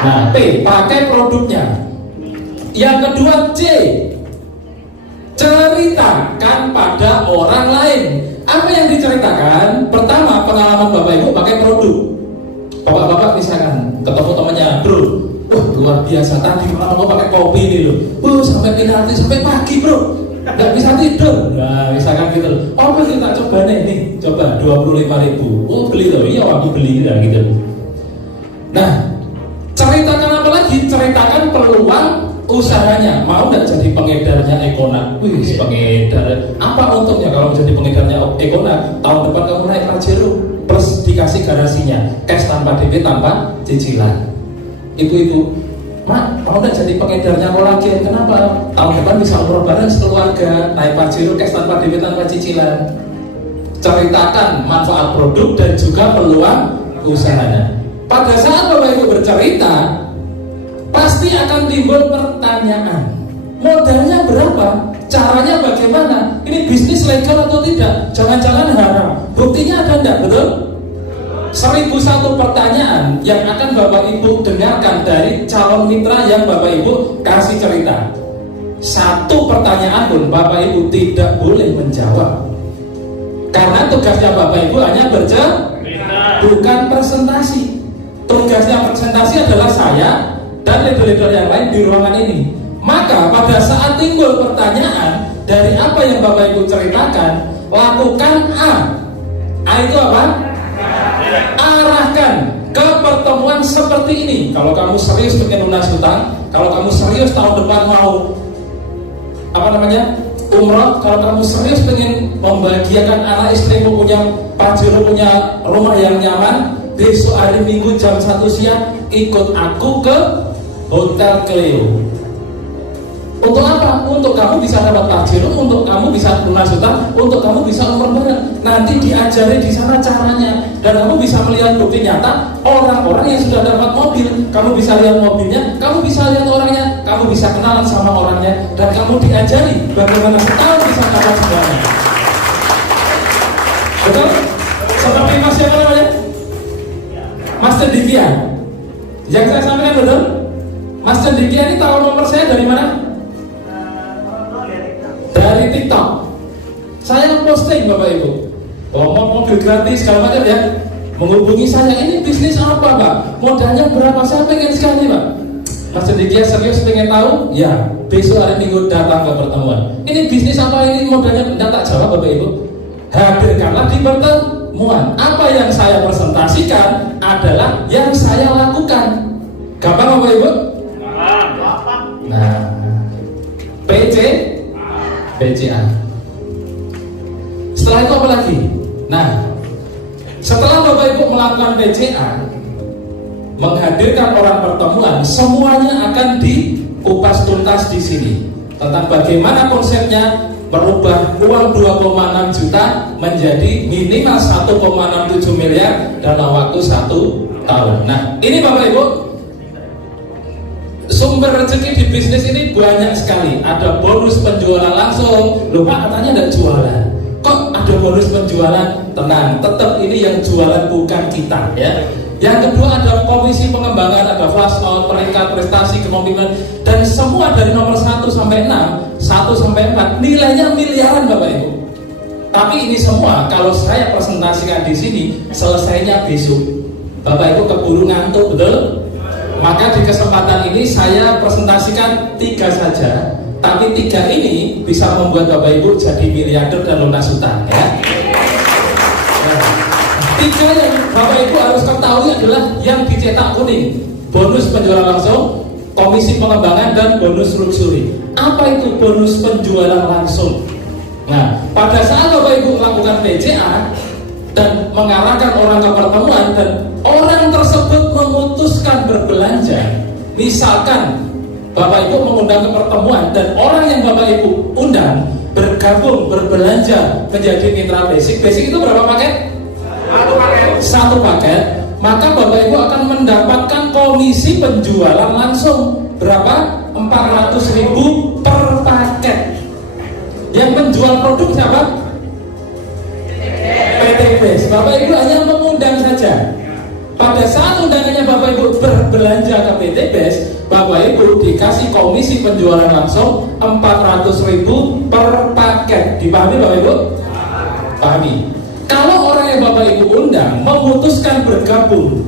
Nah, P, pakai produknya. Yang kedua, C, ceritakan pada orang lain. Apa yang diceritakan? Pertama, pengalaman Bapak Ibu pakai produk. Bapak-bapak misalkan ketemu temannya, bro, wah luar biasa, tadi malam aku pakai kopi ini loh, sampai penalti sampai pagi bro, nggak bisa tidur. Nah misalkan gitu, oh kita coba nih, coba 25.000, oh beli loh, iya aku beli gitu. Nah, ceritakan apa lagi? Ceritakan peluang usahanya. Mau nggak jadi pengedarnya Ekonat? Wih, pengedar. Apa untungnya kalau menjadi pengedarnya Ekonat? Tahun depan kamu naik Pajero plus dikasih garasinya, cash tanpa DP, tanpa cicilan. Ibu-ibu, Mak, mau nggak jadi pengedarnya kolagen? Kenapa? Tahun depan bisa umroh bareng sekeluarga, naik Pajero, cash tanpa DP, tanpa cicilan. Ceritakan manfaat produk dan juga peluang usahanya. Pada saat Bapak Ibu bercerita, pasti akan timbul pertanyaan. Modalnya berapa? Caranya bagaimana? Ini bisnis legal atau tidak? Jangan-jangan haram. Buktinya ada enggak? Betul? 1001 pertanyaan yang akan Bapak Ibu dengarkan dari calon mitra yang Bapak Ibu kasih cerita. Satu pertanyaan pun Bapak Ibu tidak boleh menjawab. Karena tugasnya Bapak Ibu hanya bercerita, bukan presentasi. Tugasnya presentasi adalah saya dan leader-leader yang lain di ruangan ini. Maka pada saat timbul pertanyaan dari apa yang Bapak Ibu ceritakan, lakukan A. A itu apa? Arahkan ke pertemuan seperti ini. Kalau kamu serius pengen lunas hutang, kalau kamu serius tahun depan mau umroh, kalau kamu serius pengen membahagiakan anak istrimu, punya Pajero, punya rumah yang nyaman, besok hari Minggu jam 1 siang ikut aku ke Hotel Cleo. Untuk apa? Untuk kamu bisa dapat Pajero, untuk kamu bisa lunas hutang, untuk kamu bisa umroh bareng. Nanti diajari di sana caranya, dan kamu bisa melihat bukti nyata orang-orang yang sudah dapat mobil. Kamu bisa lihat mobilnya, kamu bisa lihat orangnya, kamu bisa kenalan sama orangnya, dan kamu diajari bagaimana setahun bisa dapat semuanya. Betul? Seperti Mas siapa namanya? Mas Cendikian. Yang saya sampaikan betul? Mas Cendikian ini tahu nomor saya dari mana? Dari TikTok. Saya posting Bapak Ibu, mobil gratis segala macam ya, menghubungi saya. Ini bisnis apa Pak? Modalnya berapa? Saya pengen sekali Pak. Mas Cendikian serius pengen tahu? Ya, besok hari Minggu datang ke pertemuan. Ini bisnis apa ini? Modalnya tidak tak jawab Bapak Ibu. Hadirkanlah di pertemuan. Apa yang saya presentasikan adalah yang saya lakukan. Gampang Bapak Ibu? Nah, PCA. Setelah itu apa lagi? Nah, setelah Bapak Ibu melakukan PCA, menghadirkan orang pertemuan, semuanya akan dikupas tuntas di sini tentang bagaimana konsepnya merubah uang 2,6 juta menjadi minimal 1,67 miliar dalam waktu 1 tahun. Nah, ini Bapak Ibu, sumber rezeki di bisnis ini banyak sekali. Ada bonus penjualan langsung. Loh Pak, katanya ada jualan. Kok ada bonus penjualan? Tenang, tetap ini yang jualan bukan kita ya. Yang kedua ada komisi pengembangan, ada flash out, peringkat prestasi, komitmen, dan semua dari nomor 1 sampai 6, 1 sampai 4 nilainya miliaran Bapak Ibu. Tapi ini semua kalau saya presentasikan di sini selesainya besok. Bapak Ibu keburu ngantuk, betul? Maka di kesempatan ini saya presentasikan 3 saja, tapi 3 ini bisa membuat Bapak Ibu jadi miliarder dan lunas hutang ya. Nah, 3 yang Bapak Ibu harus ketahui adalah yang dicetak kuning: bonus penjualan langsung, komisi pengembangan, dan bonus luxury. Apa itu bonus penjualan langsung? Nah, pada saat Bapak Ibu melakukan PCA dan mengarahkan orang ke pertemuan dan orang tersebut memutuskan berbelanja, misalkan Bapak Ibu mengundang ke pertemuan dan orang yang Bapak Ibu undang bergabung berbelanja menjadi mitra basic. Basic itu berapa paket? Satu paket, maka Bapak Ibu akan mendapatkan komisi penjualan langsung berapa? 400.000 per paket. Yang menjual produk siapa? PT Best. Bapak Ibu hanya mengundang saja. Pada saat undangannya Bapak Ibu berbelanja ke PT Best, Bapak Ibu dikasih komisi penjualan langsung 400.000 per paket. Dipahami Bapak Ibu? Pahami. Kalau orang yang Bapak Ibu undang memutuskan bergabung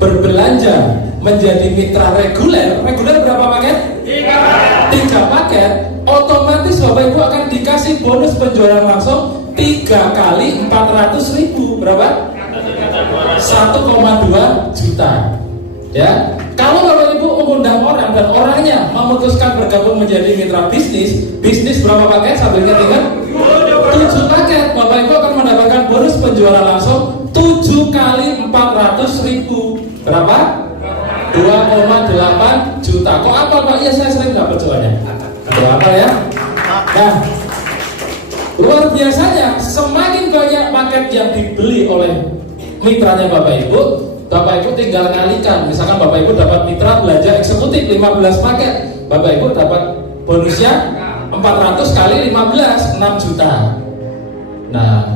berbelanja menjadi mitra reguler berapa paket? 3 paket. Otomatis Bapak Ibu akan dikasih bonus penjualan langsung 3 kali 400.000. Berapa? 1,2 juta. Ya, kalau Bapak Ibu mengundang orang dan orangnya memutuskan bergabung menjadi mitra bisnis berapa paket? Sambil ingat 7 paket. Bapak Ibu akan mendapatkan bonus penjualan langsung 7 kali 400.000. Berapa? 2,8 juta. Kok apa Pak? Iya saya sering dapat jualnya. Berapa ya? Nah, luar biasanya semakin banyak paket yang dibeli oleh mitranya Bapak Ibu tinggal kalikan. Misalkan Bapak Ibu dapat mitra belanja eksekutif 15 paket, Bapak Ibu dapat bonusnya 400 kali 15, 6 juta. Nah,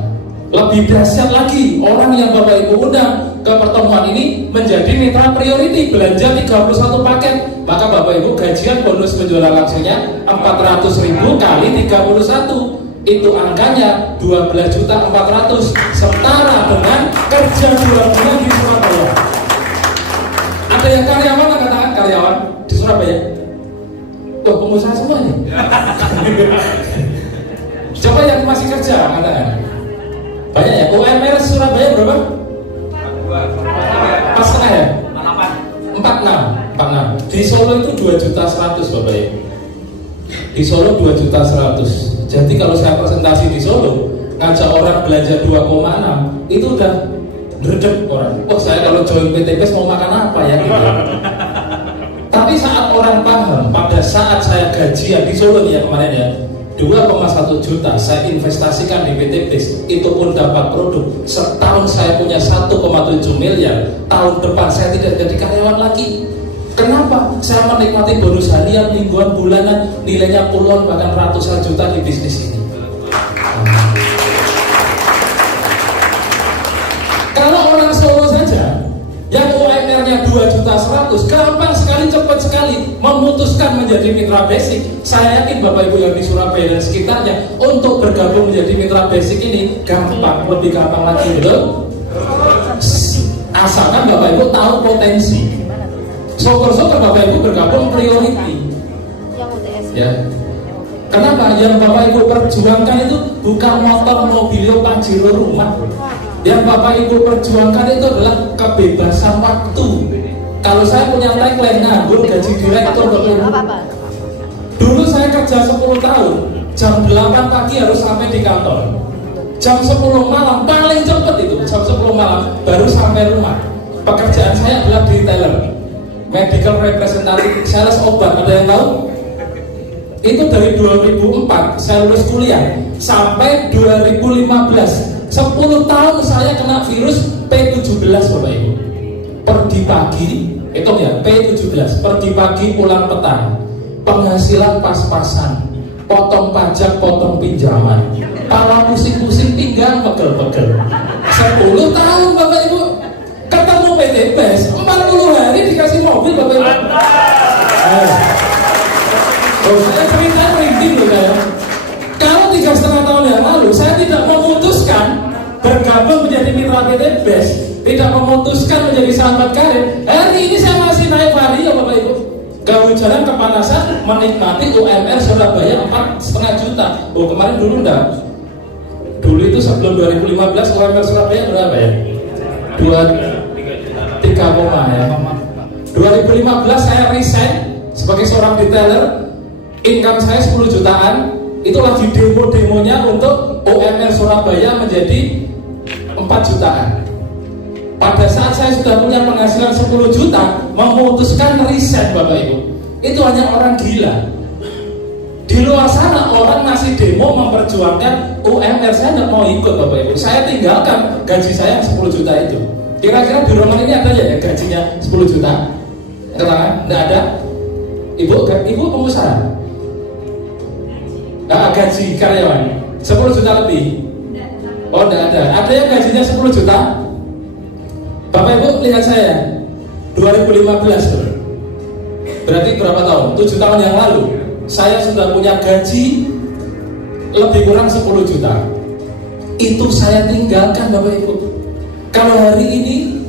lebih dahsyat lagi, orang yang Bapak Ibu undang ke pertemuan ini menjadi mitra priority, belanja 31 paket, maka Bapak Ibu gajian bonus penjualan langsungnya 400.000 kali 31. Itu angkanya 12.400.000, setara dengan kerja 2 bulan di Surabaya. Ada yang karyawan, katakan karyawan di Surabaya. Tuh pengusaha semua nih. Coba yang masih kerja, katakan. Banyak ya. UMR Surabaya berapa? 4,5 ya? 46. Di Solo itu 2.100.000 Bapak ya. Di Solo 2.100.000. Jadi kalau saya presentasi di Solo ngajak orang belanja 2,6 itu udah dredeg orang. Oh saya kalau join PT Best mau makan apa ya gitu. Tapi saat orang paham, pada saat saya gajian di Solo nih ya kemarin ya 2,1 juta saya investasikan di PT Best, itu pun dapat produk. Setahun saya punya 1,7 miliar. Tahun depan saya tidak jadi karyawan lagi. Kenapa? Saya menikmati bonus harian, mingguan, bulanan, nilainya puluhan bahkan ratusan juta di bisnis ini. Kalau orang Solo saja yang UMR-nya 2.100.000, gampang sekali, cepat sekali memutuskan menjadi mitra basic. Saya yakin Bapak Ibu yang di Surabaya dan sekitarnya untuk bergabung menjadi mitra basic ini gampang, lebih gampang lagi, betul? Asalkan Bapak Ibu tahu potensi. Syukur-syukur Bapak Ibu bergabung priority. Ya. Kenapa? Yang Bapak Ibu perjuangkan itu bukan motor, mobil, pajero, rumah. Yang Bapak Ibu perjuangkan itu adalah kebebasan waktu. Kalau saya punya tagline nganggur gaji direktur betul. Dulu saya kerja 10 tahun, jam 8 pagi harus sampai di kantor. Jam 10 malam paling cepat itu, jam 10 malam baru sampai rumah. Pekerjaan saya adalah retailer, medical representative, sales obat. Ada yang tahu? Itu dari 2004 saya lulus kuliah sampai 2015. 10 tahun saya kena virus P17 Bapak Ibu. Pergi pagi, hitung ya, P17, pergi pagi pulang petang. Penghasilan pas-pasan, potong pajak, potong pinjaman, pala pusing-pusing, pinggang pegel-pegel. 10 tahun Bapak Ibu. Ketemu PT Best 40 hari dikasih mobil Bapak Ibu. Saya cerita merinding loh saya. Kalau 3,5 tahun yang lalu saya tidak memutuskan bergabung menjadi mitra PT Best, tidak memutuskan menjadi sahabat karir, hari ini saya masih naik vario Bapak Ibu. Kehujanan, kepanasan, menikmati UMR Surabaya 4,5 juta. Oh kemarin dulu enggak. Dulu itu sebelum 2015 UMR Surabaya berapa ya? 3, ya. 2015 saya resign sebagai seorang detailer, income saya 10 jutaan. Itu lagi demo-demonya untuk UMR Surabaya menjadi 4 jutaan. Pada saat saya sudah punya penghasilan 10 juta, memutuskan resign Bapak Ibu. Itu hanya orang gila. Di luar sana orang masih demo memperjuangkan UMR, saya nggak mau ikut Bapak Ibu. Saya tinggalkan gaji saya 10 juta itu. Kira-kira di rumah ini ada ya gajinya 10 juta? Ketangan? Nggak ada? Ibu pengusaha? Gaji karyawan 10 juta lebih? Oh nggak ada. Ada yang gajinya 10 juta? Bapak Ibu lihat saya 2015 berarti berapa tahun? 7 tahun yang lalu saya sudah punya gaji lebih kurang 10 juta. Itu saya tinggalkan Bapak Ibu. Kalau hari ini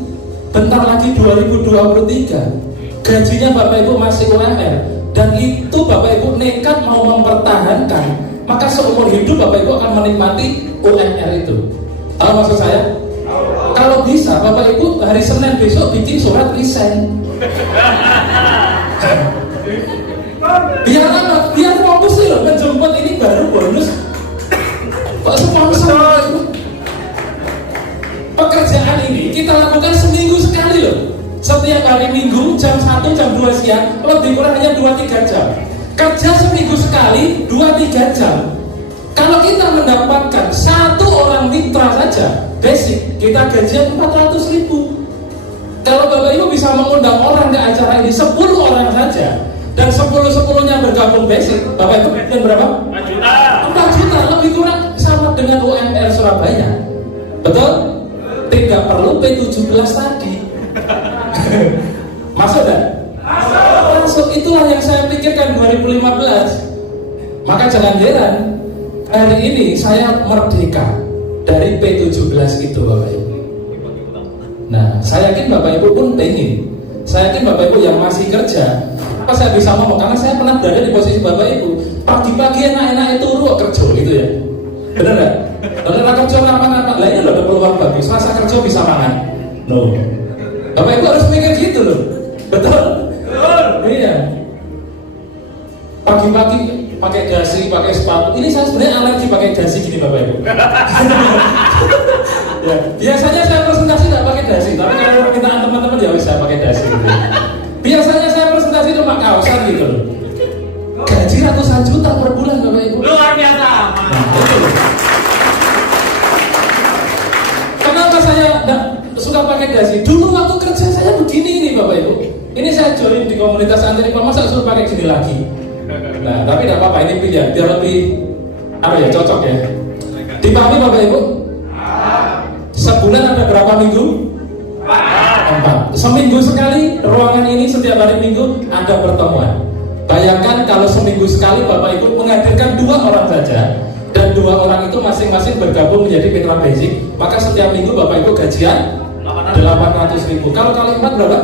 bentar lagi 2023 gajinya Bapak Ibu masih UMR, dan itu Bapak Ibu nekat mau mempertahankan, maka seumur hidup Bapak Ibu akan menikmati UMR itu. Tahu maksud saya? Kalau bisa Bapak Ibu hari Senin besok bikin surat resign. Biar apa? Biar fokus nih loh, menjemput ini baru bonus. Kok sponsor? Pekerjaan ini kita lakukan seminggu sekali loh. Setiap hari Minggu jam 1 jam 2 siang, lebih kurang hanya 2-3 jam. Kerja seminggu sekali 2-3 jam. Kalau kita mendapatkan satu orang mitra saja basic, kita gajian 400.000. Kalau Bapak Ibu bisa mengundang orang ke acara ini 10 orang saja, dan 10-10-nya bergabung basic, Bapak Ibu dan berapa? 4 juta. 4 juta lebih kurang sama dengan UMR Surabaya. Betul? Tidak perlu P17 tadi. Masuk tak? Masuk. Itulah yang saya pikirkan 2015. Maka jangan heran hari ini saya merdeka dari P17 itu Bapak Ibu. Nah, saya yakin Bapak Ibu pun pengen. Saya yakin Bapak Ibu yang masih kerja, apa saya bisa ngomong? Karena saya pernah berada di posisi Bapak Ibu. Pagi-pagi enak-enak itu kerja gitu ya. Bener nggak? Bener kerja apa-apa? Lah ini loh ada peluang bagus. Masa kerja bisa makan? No. Bapak Ibu harus mikir gitu loh. Betul? Betul. Iya. Pagi-pagi pakai dasi, pakai sepatu. Ini saya sebenarnya alergi pakai dasi gini Bapak Ibu. Ya, biasanya saya presentasi nggak pakai dasi, tapi kalau permintaan teman-teman ya bisa pakai dasi gitu. Biasanya saya presentasi cuma kaosan gitu loh. Gaji ratusan juta per bulan Bapak Ibu. Luar biasa. Nah, itu. Kenapa saya nggak suka pakai dasi? Dulu waktu kerja saya begini nih Bapak Ibu. Ini saya join di komunitas antri masa suruh pakai gini lagi. Nah, tapi tidak apa-apa, ini pilihan biar lebih cocok ya. Dipahami Bapak Ibu? Sebulan ada berapa minggu? 4. Seminggu sekali ruangan ini setiap hari Minggu ada pertemuan. Bayangkan kalau seminggu sekali Bapak Ibu menghadirkan 2 orang saja, dan 2 orang itu masing-masing bergabung menjadi mitra basic, maka setiap minggu Bapak Ibu gajian 800.000. Kalau kali 4 berapa?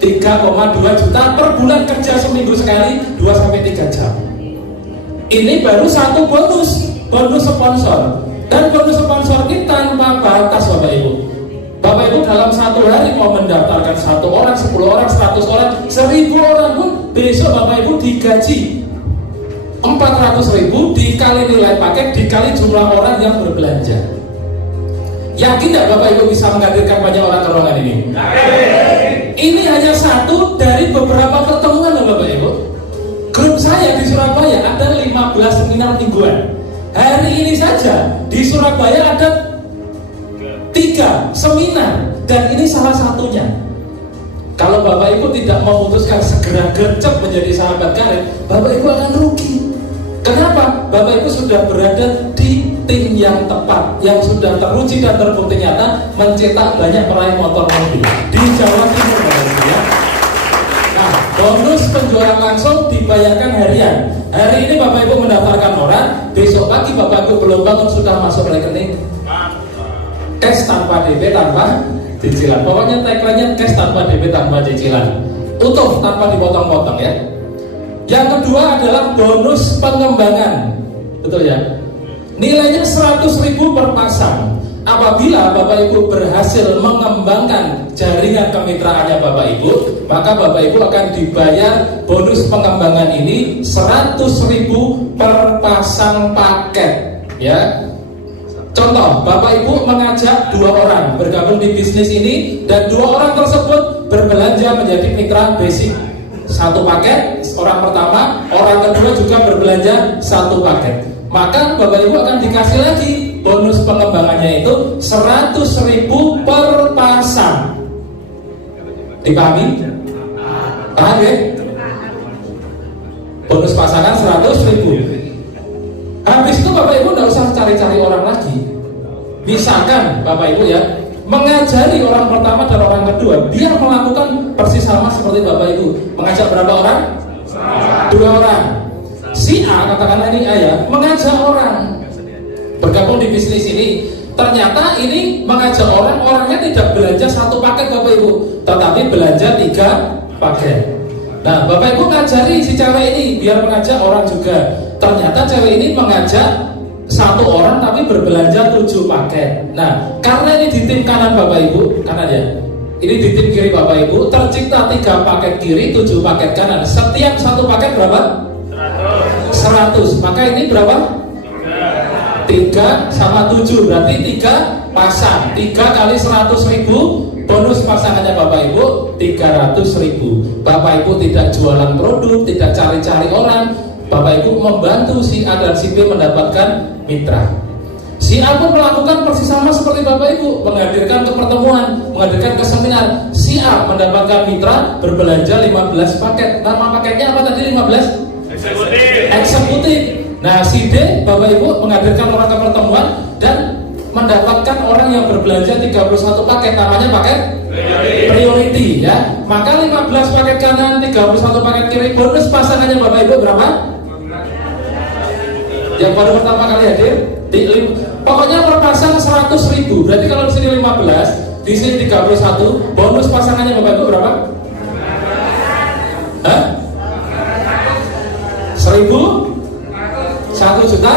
3,2 juta per bulan kerja seminggu sekali 2-3 jam. Ini baru satu bonus sponsor. Dan bonus sponsor ini tanpa batas Bapak Ibu. Bapak Ibu dalam satu hari mau mendaftarkan 1 orang, 10 orang, 100 orang, 1000 orang pun besok Bapak Ibu digaji 400.000 dikali nilai paket dikali jumlah orang yang berbelanja. Yakin tidak Bapak Ibu bisa menghadirkan banyak orang ke ruangan ini? Ini hanya satu dari beberapa pertemuan Bapak Ibu. Grup saya di Surabaya ada 15 seminar mingguan. Hari ini saja di Surabaya ada 3 seminar, dan ini salah satunya. Kalau Bapak Ibu tidak memutuskan segera gercep menjadi sahabat karib, Bapak Ibu akan rugi. Kenapa? Bapak Ibu sudah berada di tim yang tepat, yang sudah teruji dan terbukti nyata mencetak banyak peraih motor mobil di Jawa Timur Bapak Ibu ya. Nah, bonus penjualan langsung dibayarkan harian. Hari ini Bapak Ibu mendaftarkan orang, besok pagi Bapak Ibu belum bangun sudah masuk rekening. Cash tanpa DP tanpa cicilan. Pokoknya tagline-nya cash tanpa DP tanpa cicilan. Utuh tanpa dipotong-potong ya. Yang kedua adalah bonus pengembangan. Betul ya? Nilainya 100.000 per pasang. Apabila Bapak Ibu berhasil mengembangkan jaringan kemitraannya Bapak Ibu, maka Bapak Ibu akan dibayar bonus pengembangan ini 100.000 per pasang paket ya. Contoh, Bapak Ibu mengajak 2 orang bergabung di bisnis ini, dan 2 orang tersebut berbelanja menjadi mitra basic 1 paket, orang pertama, orang kedua juga berbelanja satu paket. Maka Bapak Ibu akan dikasih lagi bonus pengembangannya itu 100.000 per pasang. Dipahami? Paham ya? Bonus pasangan 100.000. Habis itu Bapak Ibu tidak usah cari-cari orang lagi. Misalkan Bapak Ibu ya mengajari orang pertama dan orang kedua, dia melakukan persis sama seperti Bapak Ibu. Mengajak berapa orang? 2 orang. Si A, katakanlah ini A ya, mengajak orang bergabung di bisnis ini. Ternyata ini mengajak orang, orangnya tidak belanja satu paket Bapak Ibu, tetapi belanja 3 paket. Nah, Bapak Ibu ngajari si cewek ini biar mengajak orang juga. Ternyata cewek ini mengajak 1 orang tapi berbelanja 7 paket. Nah, karena ini di tim kanan Bapak Ibu, kanan ya. Ini di tim kiri Bapak Ibu, tercipta 3 paket kiri, 7 paket kanan. Setiap 1 paket berapa? 100. Maka ini berapa? 3 sama 7, berarti 3 pasang. 3 kali 100.000. Bonus pasangannya Bapak Ibu 300.000. Bapak Ibu tidak jualan produk, tidak cari-cari orang. Bapak Ibu membantu si A dan si B mendapatkan mitra. Si A pun melakukan persis sama seperti Bapak Ibu, menghadirkan ke pertemuan, menghadirkan ke seminar. Si A mendapatkan mitra berbelanja 15 paket. Nama paketnya apa tadi? 15? Eksekutif. Nah, si D Bapak Ibu menghadirkan orang ke pertemuan dan mendapatkan orang yang berbelanja 31 paket, namanya paket priority ya. Maka 15 paket kanan, 31 paket kiri. Bonus pasangannya Bapak Ibu berapa? Yang baru pertama kali hadir pokoknya per pasang 100.000. Berarti kalau di sini 15, di sini 31, bonus pasangannya Bapak Ibu berapa? Hah? 1.000? 1 juta?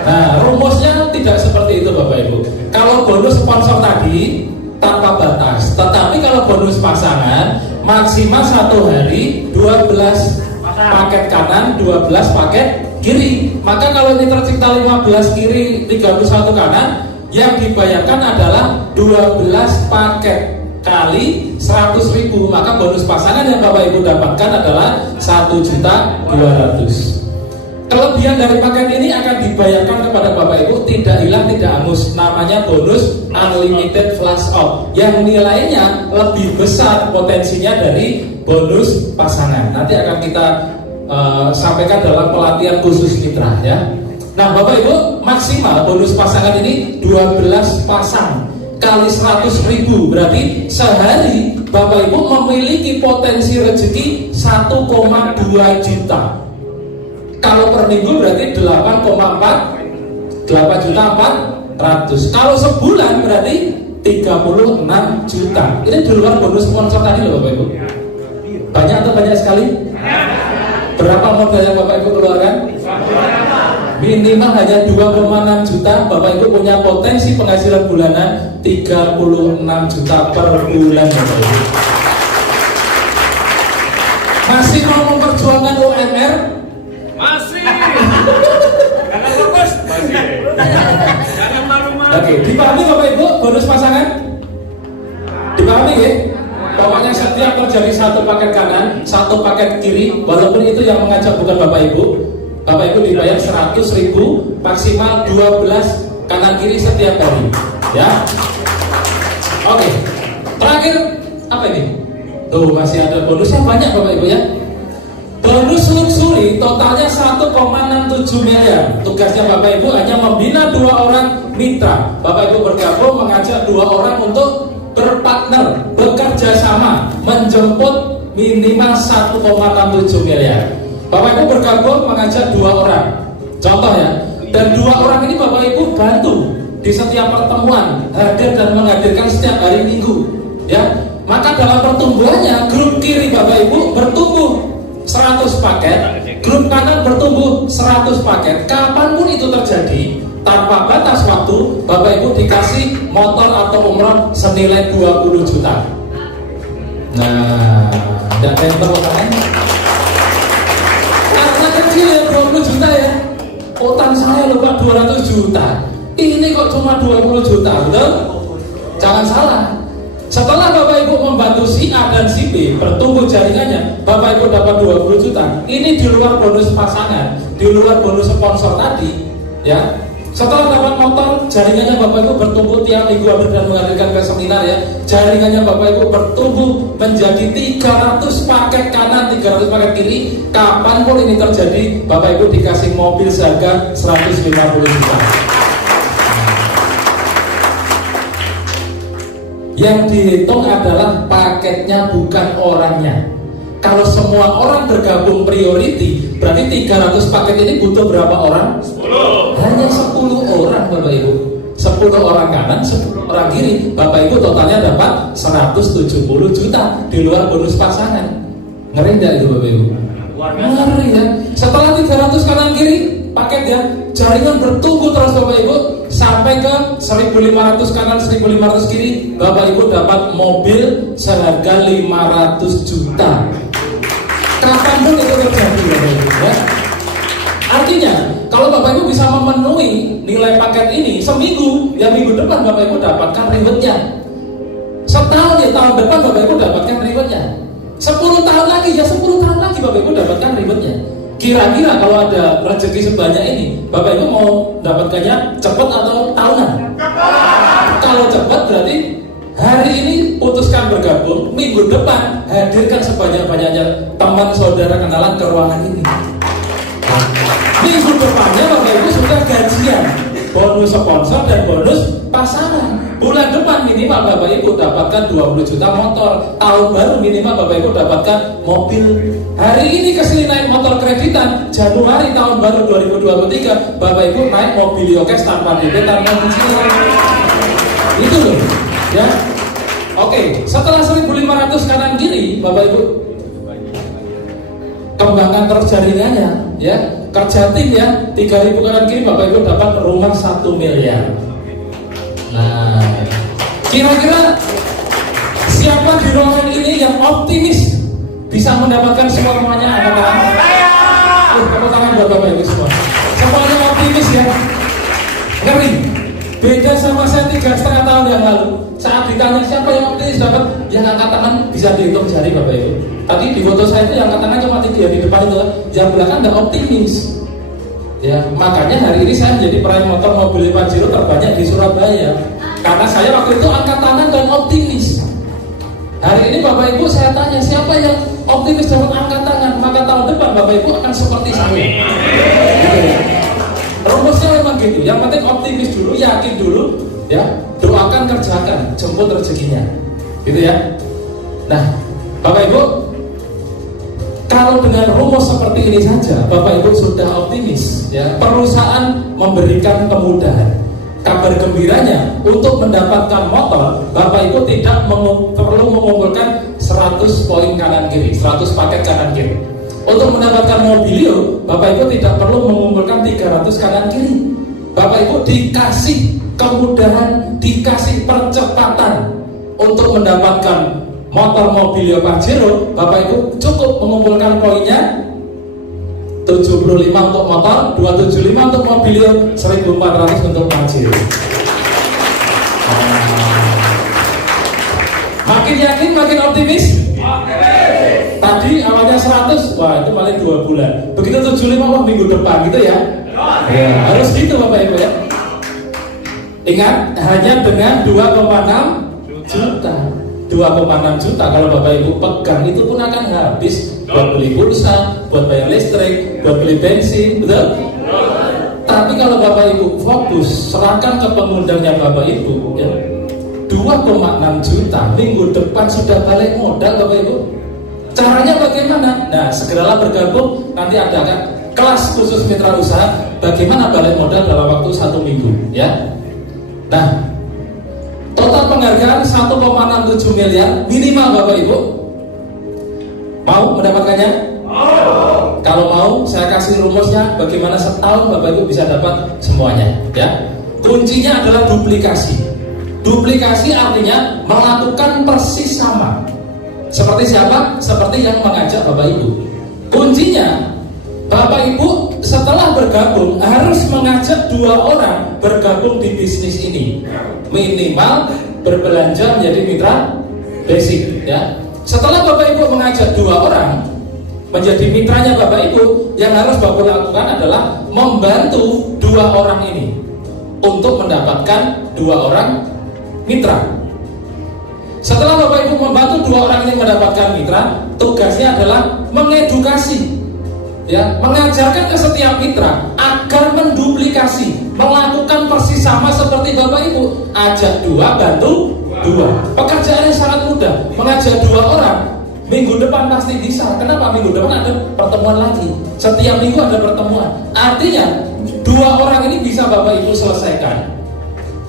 Nah, rumusnya tidak seperti itu Bapak Ibu. Kalau bonus sponsor tadi tanpa batas, tetapi kalau bonus pasangan maksimal 1 hari 12 paket kanan, 12 paket kiri. Maka kalau ini tercipta 15 kiri, 31 kanan, yang dibayarkan adalah 12 paket kali 100.000. Maka bonus pasangan yang Bapak Ibu dapatkan adalah 1.200.000. Kelebihan dari paket ini akan dibayarkan kepada Bapak Ibu tidak hilang tidak hangus. Namanya bonus unlimited flash out, yang nilainya lebih besar potensinya dari bonus pasangan. Nanti akan kita sampaikan dalam pelatihan khusus mitra ya. Nah Bapak Ibu, maksimal bonus pasangan ini 12 pasang kali 100.000, berarti sehari Bapak Ibu memiliki potensi rezeki 1,2 juta. Kalau per minggu berarti 8,4 juta 400. Kalau sebulan berarti 36 juta. Ini di luar bonus sponsor tadi loh Bapak Ibu. Banyak atau banyak sekali? Berapa modal yang Bapak Ibu keluarkan? Minimal hanya 2,6 juta. Bapak Ibu punya potensi penghasilan bulanan 36 juta per bulan Bapak Ibu. Masih mau memperjuangkan UMR? Masih. Jangan fokus. Masih. Jangan malu-malu. Oke, dipahami Bapak Ibu bonus pasangan? Dipahami ya? Pokoknya setiap terjadi 1 paket kanan, 1 paket kiri, walaupun itu yang mengajak bukan Bapak Ibu, Bapak Ibu dibayar 100.000, maksimal 12 kanan kiri setiap hari. Ya. Oke. Terakhir apa ini? Tuh masih ada bonusnya banyak Bapak Ibu ya. Bonus luxury totalnya 1,67 miliar. Tugasnya Bapak Ibu hanya membina 2 orang mitra. Bapak Ibu bergabung mengajak 2 orang untuk berpartner, bekerja sama, menjemput minimal 1,67 miliar. Bapak Ibu bergabung mengajak 2 orang. Contoh ya. Dan 2 orang ini Bapak Ibu bantu di setiap pertemuan, hadir dan menghadirkan setiap hari Minggu. Ya. Maka dalam pertumbuhannya grup kiri Bapak Ibu bertumbuh 100 paket, grup kanan bertumbuh 100 paket. Kapanpun itu terjadi, tanpa batas waktu, Bapak Ibu dikasih motor atau umroh senilai 20 juta. Nah, tidak ada yang terutama. Karena kecil ya 20 juta ya. Utang saya lupa 200 juta. Ini kok cuma 20 juta, betul? Jangan salah. Setelah Bapak Ibu membantu membantu si A dan si B bertumbuh jaringannya, Bapak Ibu dapat 20 juta. Ini di luar bonus pasangan, di luar bonus sponsor tadi, ya. Setelah dapat motor, jaringannya Bapak Ibu bertumbuh tiap minggu hadir dan menghadirkan ke seminar, ya. Jaringannya Bapak Ibu bertumbuh menjadi 300 paket kanan, 300 paket kiri. Kapanpun ini terjadi, Bapak Ibu dikasih mobil seharga 150 juta. Yang dihitung adalah paketnya, bukan orangnya. Kalau semua orang bergabung priority, berarti 300 paket ini butuh berapa orang? 10. Hanya 10 orang Bapak Ibu. 10 orang kanan, 10 orang kiri. Bapak Ibu totalnya dapat 170 juta di luar bonus pasangan. Ngeri enggak itu Bapak Ibu? Ngeri ya. Setelah 300 kanan kiri paket, ya, jaringan bertumbuh terus Bapak Ibu sampai ke 1.500 kanan, 1.500 kiri. Bapak Ibu dapat mobil seharga 500 juta. Kapanpun itu terjadi Bapak Ibu, ya. Artinya kalau Bapak Ibu bisa memenuhi nilai paket ini seminggu, ya minggu depan Bapak Ibu dapatkan rewardnya. Setahun, ya tahun depan Bapak Ibu dapatkan rewardnya. 10 tahun lagi, ya 10 tahun lagi Bapak Ibu dapatkan rewardnya. Kira-kira kalau ada rezeki sebanyak ini, Bapak Ibu mau dapatkannya cepat atau tahunan? Kalau cepat berarti hari ini putuskan bergabung, minggu depan hadirkan sebanyak-banyaknya teman saudara kenalan ke ruangan ini. Minggu depannya Bapak Ibu sudah gajian, bonus sponsor dan bonus pasangan. Bulan depan minimal Bapak Ibu dapatkan 20 juta motor. Tahun baru minimal Bapak Ibu dapatkan mobil. Hari ini kesini naik motor kreditan, Januari tahun baru 2023 Bapak Ibu naik mobil Yokes tanpa DP, tanpa cicilan. Itu loh, ya. Oke, setelah 1.500 kanan kiri Bapak Ibu kembangkan terus jaringannya, ya. Kerja tim, ya, 3.000 kanan kiri Bapak Ibu dapat rumah 1 miliar. Nah, kira-kira siapa di ruangan ini yang optimis bisa mendapatkan semuanya? Angkat tangan. Tepuk tangan buat Bapak Ibu semua. Semuanya optimis, ya. Ngeri. Beda sama saya 3,5 tahun yang lalu. Saat ditanya siapa yang optimis dapat, yang angkat tangan bisa dihitung jari Bapak Ibu. Tadi di foto saya itu yang angkat tangan cuma 3 di depan itu, yang belakang nggak optimis. Ya, makanya hari ini saya menjadi peraih motor mobil Pajero terbanyak di Surabaya. Karena saya waktu itu angkat tangan dan optimis. Hari ini Bapak Ibu saya tanya siapa yang optimis dapat angkat tangan, maka tahun depan Bapak Ibu akan seperti saya. Gitu ya. Rumusnya memang gitu. Yang penting optimis dulu, yakin dulu, ya. Doakan, kerjakan, jemput rezekinya. Gitu ya. Nah, Bapak Ibu, kalau dengan rumus seperti ini saja Bapak Ibu sudah optimis, ya. Perusahaan memberikan kemudahan. Kabar gembiranya untuk mendapatkan motor, Bapak Ibu tidak perlu mengumpulkan 100 poin kanan kiri, 100 paket kanan kiri. Untuk mendapatkan mobilio, Bapak Ibu tidak perlu mengumpulkan 300 kanan kiri. Bapak Ibu dikasih kemudahan, dikasih percepatan untuk mendapatkan motor mobilio Pajero. Bapak Ibu cukup mengumpulkan poinnya 75 untuk motor, 275 untuk mobilio, 1.400 untuk Pajero. Makin yakin, makin optimis. Tadi awalnya 100, wah itu paling 2 bulan. Begitu 75, wah minggu depan gitu ya. Ya, harus gitu Bapak Ibu, ya. Ingat, hanya dengan 2,6 juta. 2,6 juta kalau Bapak Ibu pegang itu pun akan habis buat beli pulsa, buat bayar listrik, buat beli bensin, betul? Tapi kalau Bapak Ibu fokus, serahkan ke pengundangnya Bapak Ibu, ya, 2,6 juta minggu depan sudah balik modal Bapak Ibu. Caranya bagaimana? Nah, segeralah bergabung. Nanti ada kan kelas khusus mitra usaha bagaimana balik modal dalam waktu 1 minggu, ya. Nah, total penghargaan 1,67 miliar minimal Bapak Ibu. Mau mendapatkannya? Kalau mau, saya kasih rumusnya bagaimana setahun Bapak Ibu bisa dapat semuanya, ya. Kuncinya adalah duplikasi. Duplikasi artinya melakukan persis sama. Seperti siapa? Seperti yang mengajak Bapak Ibu. Kuncinya, Bapak Ibu setelah bergabung harus mengajak 2 orang bergabung di bisnis ini. Minimal berbelanja menjadi mitra basic ya. Setelah Bapak Ibu mengajak 2 orang menjadi mitranya Bapak Ibu, yang harus Bapak lakukan adalah membantu 2 orang ini untuk mendapatkan 2 orang mitra. Setelah Bapak Ibu membantu 2 orang ini mendapatkan mitra, tugasnya adalah mengedukasi, ya, mengajarkan ke setiap mitra agar menduplikasi, melakukan persis sama seperti Bapak Ibu. Ajak 2, bantu 2. Pekerjaan yang sangat mudah. Mengajak 2 orang, minggu depan pasti bisa. Kenapa? Minggu depan ada pertemuan lagi. Setiap minggu ada pertemuan. Artinya 2 orang ini bisa Bapak Ibu selesaikan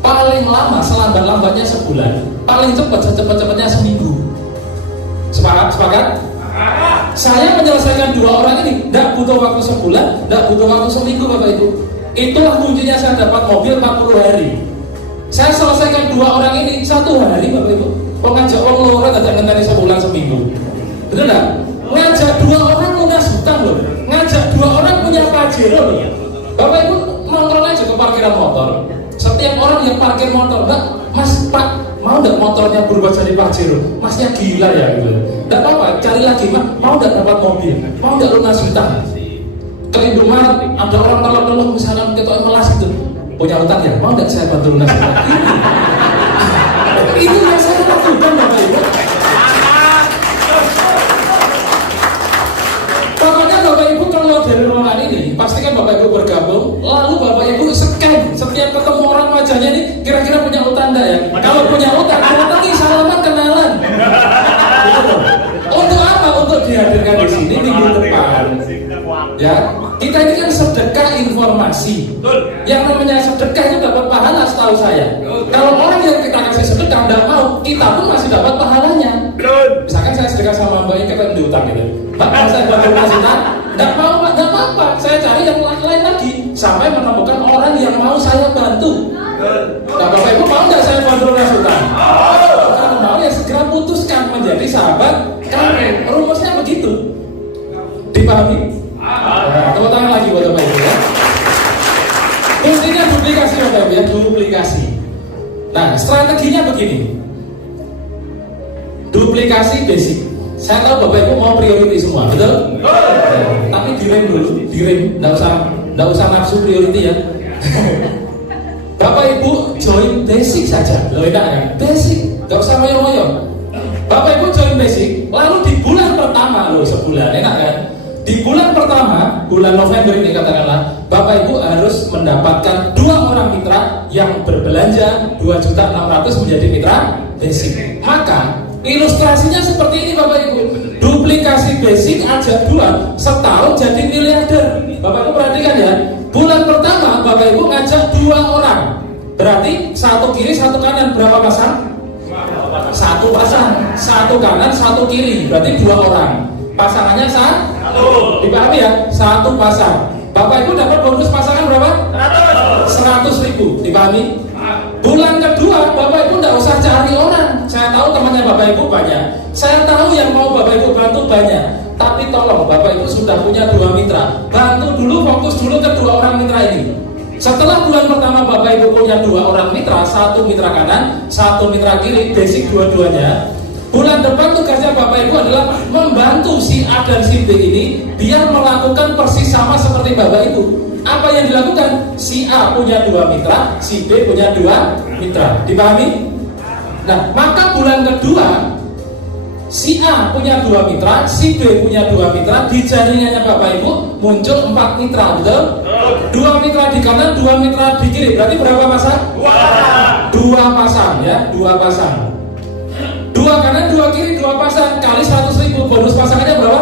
paling lama, selambat-lambatnya sebulan, paling cepat secepat-cepatnya seminggu. Sepakat? Sepakat? Saya menyelesaikan 2 orang ini tidak butuh waktu sebulan, tidak butuh waktu seminggu Bapak Ibu. Itulah kuncinya saya dapat mobil 40 hari. Saya selesaikan 2 orang ini 1 hari Bapak Ibu. Ngajak orang luar ada ngenteni sebulan seminggu. Betul nggak? Ngajak 2 orang lunas hutang loh. Ngajak 2 orang punya Pajero loh. Bapak Ibu nongkrong aja ke parkiran motor. Setiap orang yang parkir motor, Mbak, Mas, Pak, mau nggak motornya berubah jadi Pajero? Masnya gila ya gitu. Nggak apa-apa, cari lagi, Mas. Mau nggak dapat mobil? Mau nggak lunas hutang? Ke Indomaret ada orang telah misalnya ketua melas itu punya hutang ya, mau nggak saya bantu lunas hutang? Itu yang saya lakukan Bapak Ibu. Pokoknya Bapak Ibu keluar dari ruangan ini, pastikan Bapak Ibu bergabung, lalu Bapak Ibu scan setiap ketemu orang wajahnya ini kira-kira punya utang enggak ya? Kalau punya utang, datangi salaman kenalan. Gitu. Untuk apa? Untuk dihadirkan di sini minggu depan. Ya, kita ini kan sedekah informasi. Yang namanya sedekah itu dapat pahala setahu saya. Kalau orang yang kita kasih sedekah tidak mau, kita pun masih dapat pahalanya. Misalkan saya sedekah sama Mbak Ika yang diutang gitu, Mbak, kalau saya bantu utang, tidak mau Mbak, tidak apa-apa. Saya cari yang lain lagi sampai menemukan orang yang mau saya bantu. Nah, Bapak Ibu mau nggak saya bantu utang? Kalau mau ya segera putuskan menjadi sahabat kami. Rumusnya begitu. Dipahami? Nah, tepuk tangan lagi buat Bapak Ibu ya. Kuncinya duplikasi Bapak Ibu ya, duplikasi. Nah, strateginya begini. Duplikasi basic. Saya tahu Bapak Ibu mau priority semua, betul? Tapi direm dulu, direm, nggak usah nafsu priority ya. Bapak Ibu join basic saja, loh enak kan? Basic, nggak usah ngoyo-ngoyo. Bapak Ibu join basic, lalu di bulan pertama, loh sebulan, enak kan? Di bulan pertama, bulan November ini katakanlah, Bapak Ibu harus mendapatkan 2 orang mitra yang berbelanja 2.600.000 menjadi mitra basic. Maka ilustrasinya seperti ini Bapak Ibu. Duplikasi basic ajak 2, setahun jadi miliarder. Bapak Ibu perhatikan ya. Bulan pertama Bapak Ibu ngajak 2 orang. Berarti 1 kiri 1 kanan, berapa pasang? 1 pasang. 1 kanan 1 kiri, berarti 2 orang. Pasangannya 1. Dipahami ya? 1 pasang. Bapak Ibu dapat bonus pasangan berapa? 100.000. Dipahami? Bulan kedua Bapak Ibu tidak usah cari orang. Saya tahu temannya Bapak Ibu banyak. Saya tahu yang mau Bapak Ibu bantu banyak. Tapi tolong Bapak Ibu sudah punya 2 mitra, bantu dulu, fokus dulu ke 2 orang mitra ini. Setelah bulan pertama Bapak Ibu punya 2 orang mitra, 1 mitra kanan, 1 mitra kiri, basic dua-duanya. Bulan depan tugasnya Bapak Ibu adalah membantu si A dan si B ini biar melakukan persis sama seperti Bapak Ibu. Apa yang dilakukan? Si A punya 2 mitra, si B punya 2 mitra. Dipahami? Nah, maka bulan kedua si A punya 2 mitra, si B punya 2 mitra, di jaringannya Bapak Ibu muncul 4 mitra, betul? 2 mitra di kanan, 2 mitra di kiri. Berarti berapa pasang? 2 pasang ya, 2 pasang. 2 kanan, 2 kiri, 2 pasang kali 100.000. Bonus pasangannya berapa?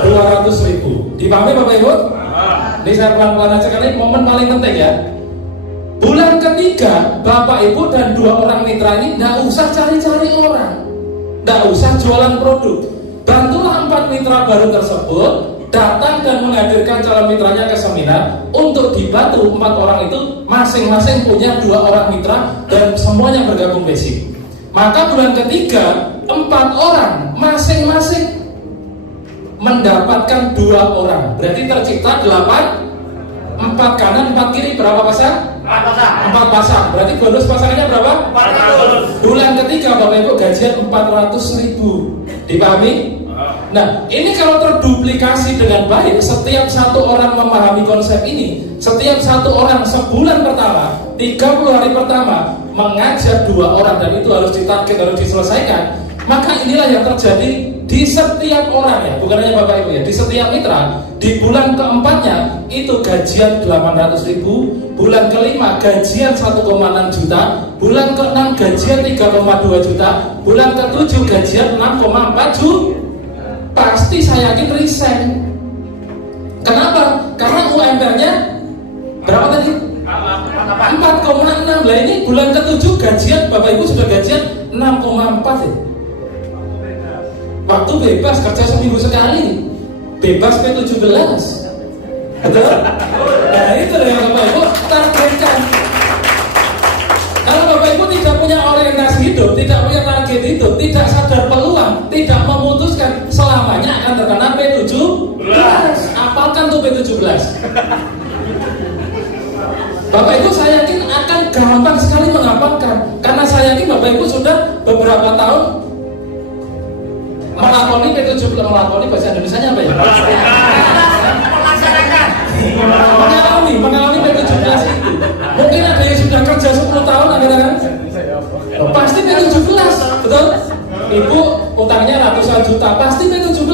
200.000. Dipahami Bapak Ibu? Ini saya pelan-pelan aja karena momen paling penting ya. Bulan ketiga Bapak Ibu dan 2 orang mitra ini tidak usah cari-cari orang, tidak usah jualan produk. Bantulah 4 mitra baru tersebut datang dan menghadirkan calon mitranya ke seminar untuk dibantu. 4 orang itu masing-masing punya 2 orang mitra dan semuanya bergabung basic. Maka bulan ketiga 4 orang masing-masing mendapatkan 2 orang. Berarti tercipta 8, 4 kanan 4 kiri, berapa pasang? 4 pasang. Berarti bonus pasangannya berapa? 400. Bulan ketiga Bapak Ibu gajian 400.000. Dipahami? Nah, ini kalau terduplikasi dengan baik, setiap satu orang memahami konsep ini, setiap satu orang sebulan pertama, 30 hari pertama mengajak 2 orang, dan itu harus ditarget, harus diselesaikan. Maka inilah yang terjadi di setiap orang, ya, bukan hanya Bapak Ibu, ya, di setiap mitra. Di bulan keempatnya itu gajian 800.000, bulan kelima gajian 1,6 juta, bulan keenam gajian 3,2 juta, bulan ketujuh gajian 6,4 juta. Pasti saya yakin resign. Kenapa? Karena UMR-nya berapa tadi? 4,6. Lah ini bulan ketujuh gajian Bapak Ibu sudah gajian 6,4 ya. Waktu bebas kerja seminggu sekali, bebas P17. Betul? Nah itu yang Bapak Ibu targetkan. Kalau Bapak Ibu tidak punya orientasi hidup, tidak punya target hidup, tidak sadar peluang, tidak memutuskan, selamanya akan terkena P17. Apalkan tuh P17. Bapak Ibu saya yakin akan gampang sekali menghafalkan, karena saya yakin Bapak Ibu sudah beberapa tahun melakoni P17. Melakoni bahasa Indonesianya apa ya? Mengalami P17 itu. Mungkin ada yang sudah kerja 10 tahun kan? Pasti P17, betul? Ibu utangnya ratusan juta, pasti P17.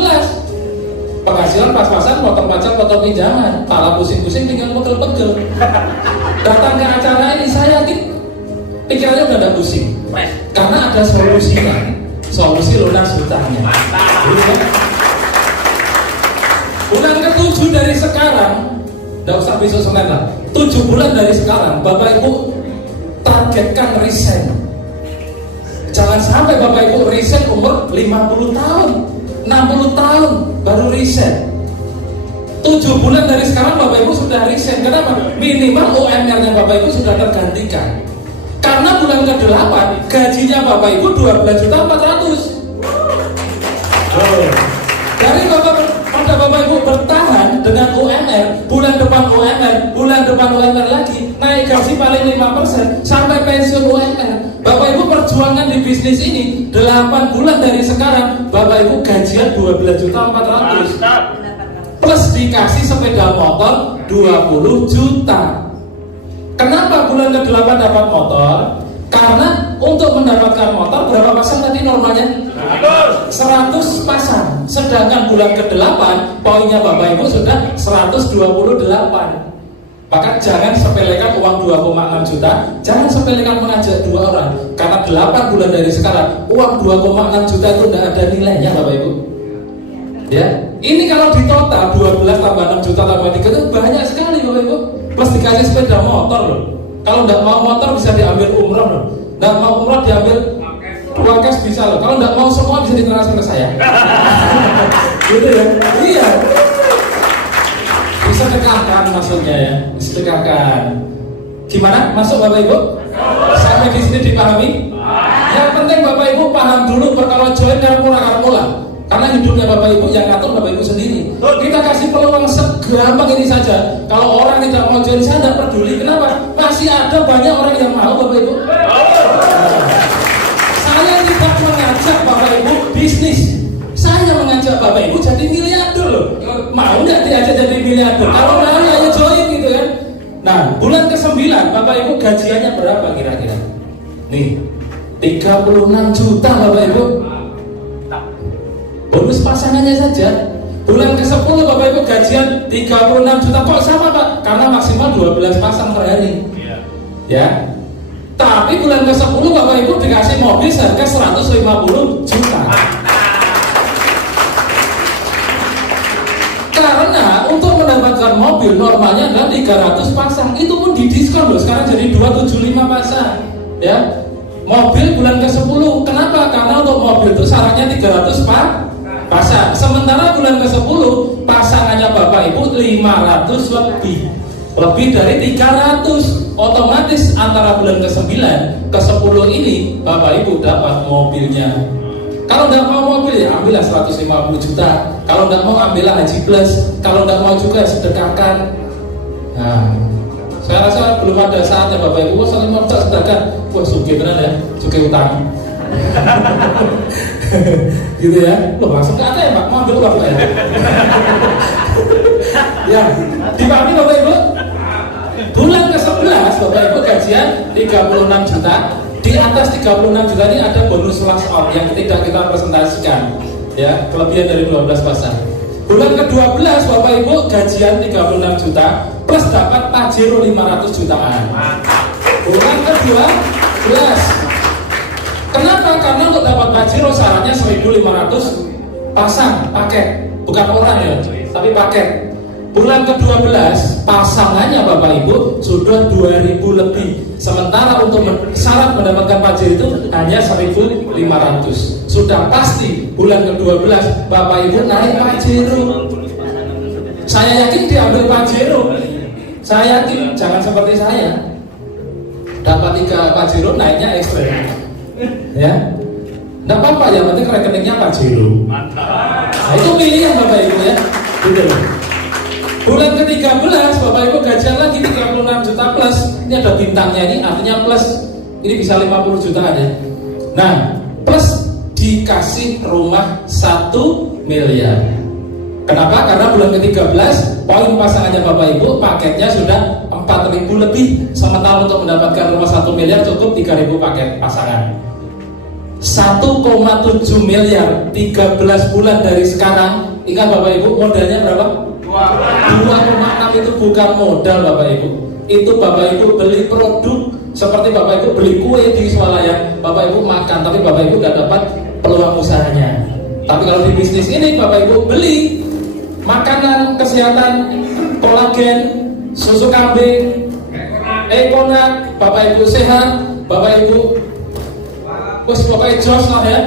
Penghasilan pas-pasan, potong pajak, potong pinjaman, pala pusing-pusing tinggal pegel-pegel. Datang ke acara ini saya yakin pikirannya udah ada pusing, karena ada solusinya, solusi lunas hutangnya. Bulan ke-7 dari sekarang, tidak usah besok Senin lah, 7 bulan dari sekarang Bapak Ibu targetkan resign. Jangan sampai Bapak Ibu resign umur 50 tahun 60 tahun baru resign. 7 bulan dari sekarang Bapak Ibu sudah resign. Kenapa? Minimal UMR-nya Bapak Ibu sudah tergantikan. Karena bulan ke-8 gajinya Bapak Ibu 12.400.000. Dari Bapak Ibu bertahan dengan UMR, bulan depan UMR lagi, naik gaji paling 5% sampai pensiun UMR. Bapak Ibu perjuangan di bisnis ini 8 bulan dari sekarang, Bapak Ibu gajian 12.400.000. Plus dikasih sepeda motor 20 juta. Kenapa bulan ke-8 dapat motor? Karena untuk mendapatkan motor berapa pasang tadi normalnya? 100 pasang. Sedangkan bulan ke-8 poinnya Bapak Ibu sudah 128. Maka jangan sepelekan uang 2,6 juta, jangan sepelekan mengajak 2 orang. Karena 8 bulan dari sekarang uang 2,6 juta itu tidak ada nilainya Bapak Ibu. Ya, ini kalau di total 12 tambah 6 juta tambah 3 itu banyak sekali Bapak Ibu. Plus dikasih sepeda motor loh. Kalau tidak mau motor bisa diambil umroh loh. Tidak mau umroh diambil 2 cash bisa loh. Kalau tidak mau semua bisa ditransfer ke saya. Gitu ya. Iya. Bisa dekatkan maksudnya ya. Bisa dekatkan. Gimana? Masuk Bapak Ibu? Sampai di sini dipahami? Yang penting Bapak Ibu paham dulu. Kalau join karena karena hidupnya Bapak Ibu yang ngatur Bapak Ibu sendiri. Kita kasih peluang segampang ini saja. Kalau orang tidak mau join, saya tidak peduli. Kenapa? Masih ada banyak orang yang mau Bapak Ibu. Saya tidak mengajak Bapak Ibu bisnis. Saya mengajak Bapak Ibu jadi miliarder loh. Mau nggak diajak jadi miliarder? Kalau mau ya join gitu kan. Nah, bulan ke-9 Bapak Ibu gajiannya berapa kira-kira? Nih, 36 juta Bapak Ibu. Bonus pasangannya saja. Bulan ke-10 Bapak Ibu gajian 36 juta. Kok sama Pak? Karena maksimal 12 pasang per hari. Ya. Tapi bulan ke-10 Bapak Ibu dikasih mobil harga 150 juta. Karena untuk mendapatkan mobil normalnya adalah 300 pasang. Itu pun didiskon loh. Sekarang jadi 275 pasang. Ya. Mobil bulan ke-10. Kenapa? Karena untuk mobil itu syaratnya 300 pasang. Sementara bulan ke-10 pasangannya Bapak Ibu 500 lebih dari 300. Otomatis antara bulan ke-9 ke-10 ini Bapak Ibu dapat mobilnya. Kalau tidak mau mobil ya ambillah 150 juta. Kalau tidak mau ambillah haji plus. Kalau tidak mau juga sedekahkan. Nah, Saya rasa belum ada saatnya Bapak Ibu saling modal sedangkan wah sugih benar ya, sugih utang. Gitu ya. Loh langsung ke ya Pak, mau ambil uang Pak ya. Ya, dipahami Bapak Ibu? Bulan ke-11 Bapak Ibu gajian 36 juta. Di atas 36 juta ini ada bonus last out yang tidak kita presentasikan. Ya, kelebihan dari 12 pasar. Bulan ke-12 Bapak Ibu gajian 36 juta plus dapat pajero 500 jutaan. Bulan ke-12. Kenapa? Karena untuk dapat pajero syaratnya 1.500 pasang paket, bukan orang ya, tapi paket. Bulan ke-12 pasangannya Bapak Ibu sudah 2.000 lebih. Sementara untuk syarat mendapatkan pajero itu hanya 1.500. Sudah pasti bulan ke-12 Bapak Ibu naik pajero. Saya yakin diambil pajero. Saya yakin, jangan seperti saya dapat 3 pajero naiknya ekstrim. Ya, nggak apa-apa ya, penting rekeningnya pajero. Nah itu pilihan Bapak Ibu ya. Gitu. Bulan ke-13 Bapak Ibu gajian lagi 36 juta plus. Ini ada bintangnya, ini artinya plus. Ini bisa 50 juta ya. Nah plus dikasih rumah 1 miliar. Kenapa? Karena bulan ke-13 poin pasangannya Bapak Ibu paketnya sudah 4.000 lebih. Sementara untuk mendapatkan rumah 1 miliar cukup 3.000 paket pasangan. 1,7 miliar 13 bulan dari sekarang. Ingat Bapak Ibu modalnya berapa? 2,6 itu bukan modal Bapak Ibu. Itu Bapak Ibu beli produk. Seperti Bapak Ibu beli kue di swalayan, Bapak Ibu makan, tapi Bapak Ibu gak dapat peluang usahanya. Tapi kalau di bisnis ini Bapak Ibu beli makanan kesehatan, kolagen, susu kambing, Ekonak, Bapak Ibu sehat, Bapak Ibu pokoknya jos lah ya.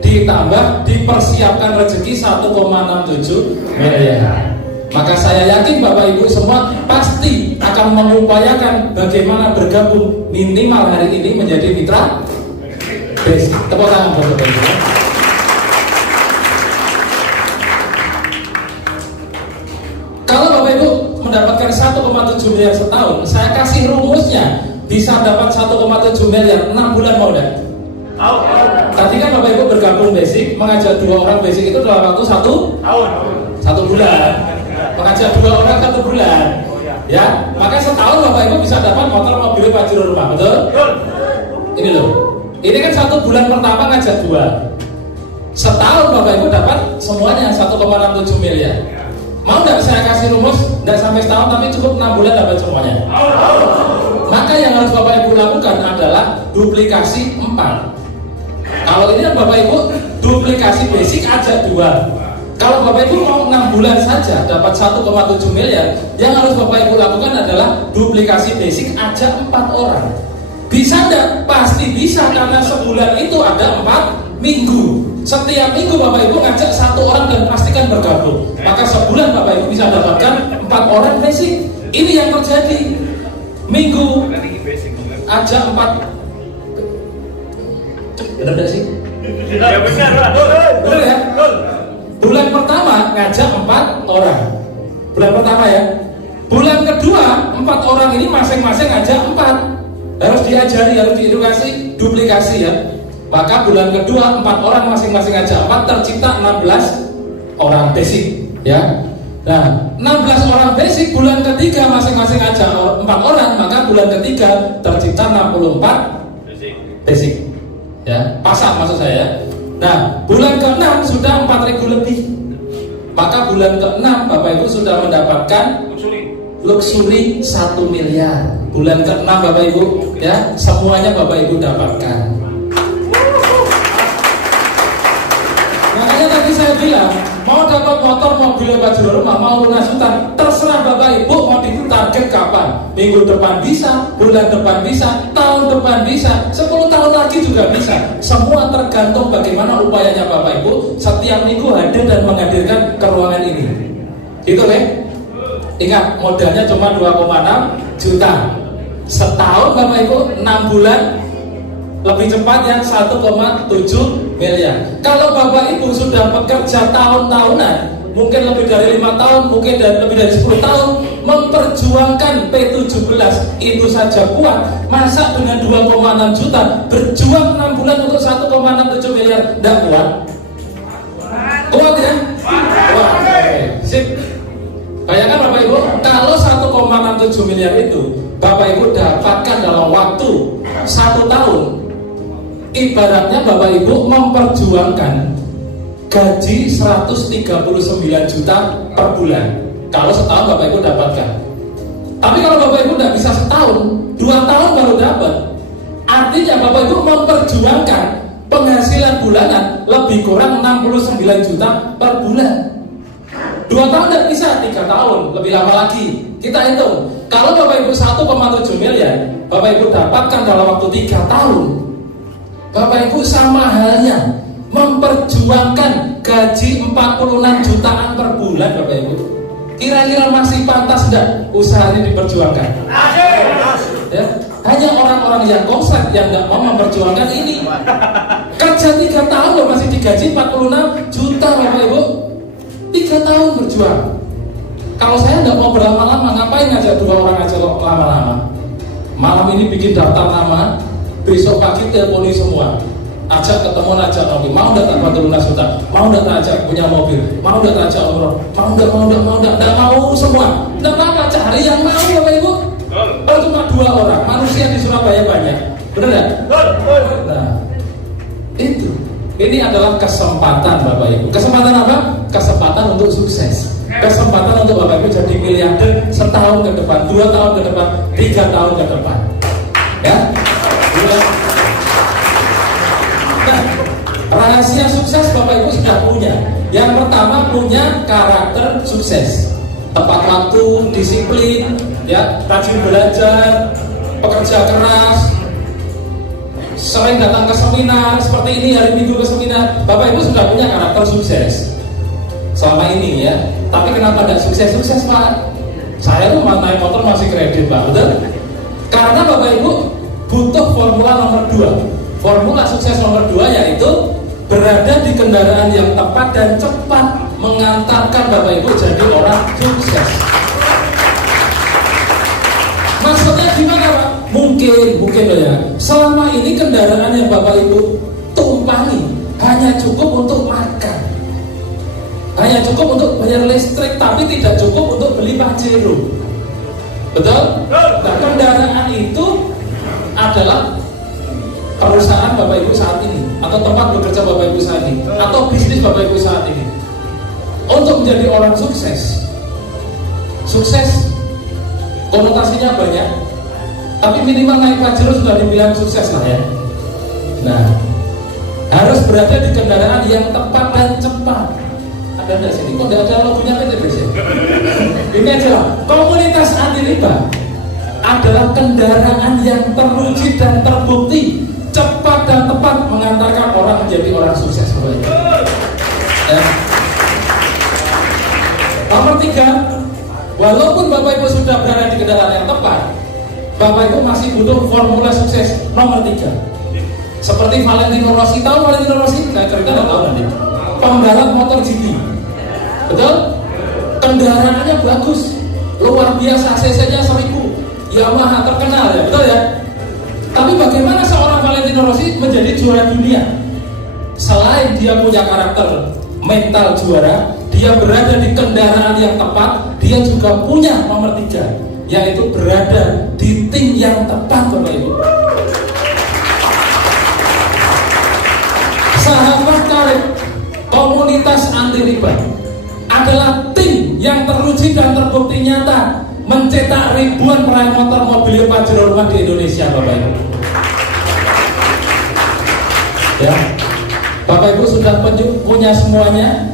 Ditambah dipersiapkan rezeki 1,67 miliar. Maka saya yakin Bapak Ibu semua pasti akan mengupayakan bagaimana bergabung minimal hari ini menjadi mitra basic. Tepuk tangan buat Bapak Ibu. Kalau Bapak Ibu mendapatkan 1,7 miliar setahun, saya kasih rumusnya bisa dapat 1,7 miliar 6 bulan mau enggak? Tadi kan Bapak Ibu bergabung basic, mengajar 2 orang basic itu dalam waktu 1 tahun, 1 bulan. Mengajar 2 orang 1 bulan. Ya, maka setahun Bapak Ibu bisa dapat motor, mobil, pajero, rumah, betul? Ini loh. Ini kan 1 bulan pertama ngajar 2. Setahun Bapak Ibu dapat semuanya 1,67 miliar. Mau nggak saya kasih rumus? Nggak sampai setahun tapi cukup 6 bulan dapat semuanya. Maka yang harus Bapak Ibu lakukan adalah duplikasi 4. Kalau ini Bapak Ibu duplikasi basic aja 2. Kalau Bapak Ibu mau 6 bulan saja dapat 1,7 miliar, yang harus Bapak Ibu lakukan adalah duplikasi basic aja 4 orang. Bisa enggak? Pasti bisa, karena sebulan itu ada 4 minggu. Setiap minggu Bapak Ibu ngajak 1 orang dan pastikan bergabung. Maka sebulan Bapak Ibu bisa dapatkan 4 orang basic. Ini yang terjadi. Minggu aja 4. Benar gak sih? Ya benar Pak. Benar ya? Bulan pertama ngajak 4 orang. Bulan pertama ya. Bulan kedua 4 orang ini masing-masing ngajak 4. Harus diajari, harus diedukasi, duplikasi ya. Maka bulan kedua 4 orang masing-masing ngajak 4, tercipta 16 orang basic ya. Nah 16 orang basic, bulan ketiga masing-masing ngajak 4 orang, maka bulan ketiga tercipta 64 basic ya, pasang maksud saya. Nah bulan ke-6 sudah 4.000 lebih. Maka bulan ke-6 Bapak Ibu sudah mendapatkan luxury 1 miliar. Bulan ke-6 Bapak Ibu ya, semuanya Bapak Ibu dapatkan. Makanya tadi saya bilang, mau dapat motor, mobil, pajero, rumah, mau lunas utang, terserah Bapak Ibu mau ditarget kapan. Minggu depan bisa, bulan depan bisa, tahun depan bisa, 10 tahun lagi juga bisa. Semua tergantung bagaimana upayanya Bapak Ibu setiap minggu hadir dan menghadirkan ke ruangan ini. Gitu kan? Ingat, modalnya cuma 2,6 juta. Setahun Bapak Ibu 6 bulan, lebih cepat yang 1,7 miliar. Kalau Bapak Ibu sudah bekerja tahun-tahunan, mungkin lebih dari 5 tahun, mungkin lebih dari 10 tahun memperjuangkan P17 itu saja kuat. Masa dengan 2,6 juta berjuang 6 bulan untuk 1,67 miliar tidak kuat? Kuat ya? Kuat. Sip. Bayangkan Bapak Ibu, kalau 1,67 miliar itu Bapak Ibu dapatkan dalam waktu 1 tahun, ibaratnya Bapak Ibu memperjuangkan gaji 139 juta per bulan. Kalau setahun Bapak Ibu dapatkan. Tapi kalau Bapak Ibu tidak bisa setahun, 2 tahun baru dapat. Artinya Bapak Ibu memperjuangkan penghasilan bulanan lebih kurang 69 juta per bulan. 2 tahun tidak bisa, 3 tahun, lebih lama lagi. Kita hitung, kalau Bapak Ibu 1,7 miliar, Bapak Ibu dapatkan dalam waktu 3 tahun. Bapak Ibu sama halnya memperjuangkan gaji 46 jutaan per bulan. Bapak Ibu, kira-kira masih pantas tidak usaha ini diperjuangkan? Ya, hanya orang-orang yang konslet yang nggak mau memperjuangkan ini. Kerja 3 tahun loh masih digaji 46 juta Bapak Ibu. 3 tahun berjuang. Kalau saya nggak mau berlama-lama, ngapain ngajak 2 orang aja kok lama-lama? Malam ini bikin daftar nama, besok pagi teleponi semua, ajak ketemu, ajak mobil, mau nggak tak bantu lunas utang, mau nggak tak ajak punya mobil, mau nggak tak ajak umroh, nggak mau semua, nggak apa-apa, cari yang mau Bapak Ibu. Kalau cuma 2 orang, manusia di Surabaya banyak, benar nggak? Nah, itu. Ini adalah kesempatan Bapak Ibu. Kesempatan apa? Kesempatan untuk sukses. Kesempatan untuk Bapak Ibu jadi miliarder setahun ke depan, 2 tahun ke depan, 3 tahun ke depan. Ya. Nah, rahasia sukses Bapak Ibu sudah punya. Yang pertama, punya karakter sukses. Tepat waktu, disiplin, ya, rajin belajar, pekerja keras, sering datang ke seminar seperti ini, hari Minggu ke seminar. Bapak Ibu sudah punya karakter sukses selama ini ya. Tapi kenapa tidak sukses-sukses Pak? Saya tuh naik motor masih kredit Pak, betul? Karena Bapak Ibu butuh formula nomor 2. Formula sukses nomor 2 yaitu berada di kendaraan yang tepat dan cepat mengantarkan Bapak Ibu jadi orang sukses. Maksudnya gimana Pak? Mungkin loh ya. Selama ini kendaraan yang Bapak Ibu tumpangi hanya cukup untuk makan, hanya cukup untuk bayar listrik, tapi tidak cukup untuk beli Pajero. Betul? Nah, kendaraan itu adalah perusahaan Bapak Ibu saat ini, atau tempat bekerja Bapak Ibu saat ini, atau bisnis Bapak Ibu saat ini. Untuk menjadi orang sukses, konotasinya banyak, tapi minimal naik Pajero sudah dibilang sukses lah ya. Nah, harus berada di kendaraan yang tepat dan cepat. Ada nggak sini? Kok nggak ada logonya PTBC? Ini aja, komunitas anti riba adalah kendaraan yang teruji dan terbukti cepat dan tepat mengantarkan orang menjadi orang sukses. Ya. Nomor 3, walaupun Bapak Ibu sudah berada di kendaraan yang tepat, Bapak Ibu masih butuh formula sukses nomor 3. Seperti Valentino Rossi, tahu Valentino Rossi? Saya cerita nggak tahu nanti. Pembalap motor GP, betul? Kendaraannya bagus, luar biasa, cc-nya 1000, Yamaha terkenal ya, betul ya? Tapi bagaimana seorang Valentino Rossi menjadi juara dunia? Selain dia punya karakter mental juara, dia berada di kendaraan yang tepat, dia juga punya nomor 3, yaitu berada di tim yang tepat Bapak Ibu. Sahabat karib komunitas anti riba adalah tim yang teruji dan terbukti nyata mencetak ribuan peraih motor mobil Pajero rumah di Indonesia Bapak Ibu. Ya, Bapak Ibu sudah punya semuanya.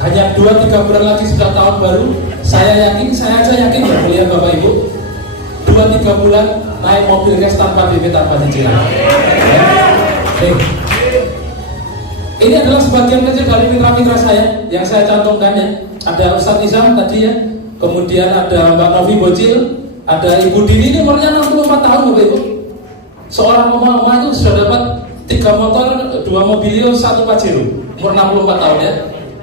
Hanya 2-3 bulan lagi sudah tahun baru. Saya aja yakin ya melihat Bapak Ibu 2-3 bulan naik mobil cash tanpa BP, tanpa cicilan. Ya. Ini adalah sebagian kecil dari mitra-mitra saya yang saya cantumkan ya. Ada Ustadz Isam tadi ya, kemudian ada Mbak Novi Bocil, ada Ibu Dini, ini umurnya 64 tahun Bapak Ibu. Seorang mama itu sudah dapat 3 motor, 2 mobilio, 1 Pajero, umur 64 tahun ya.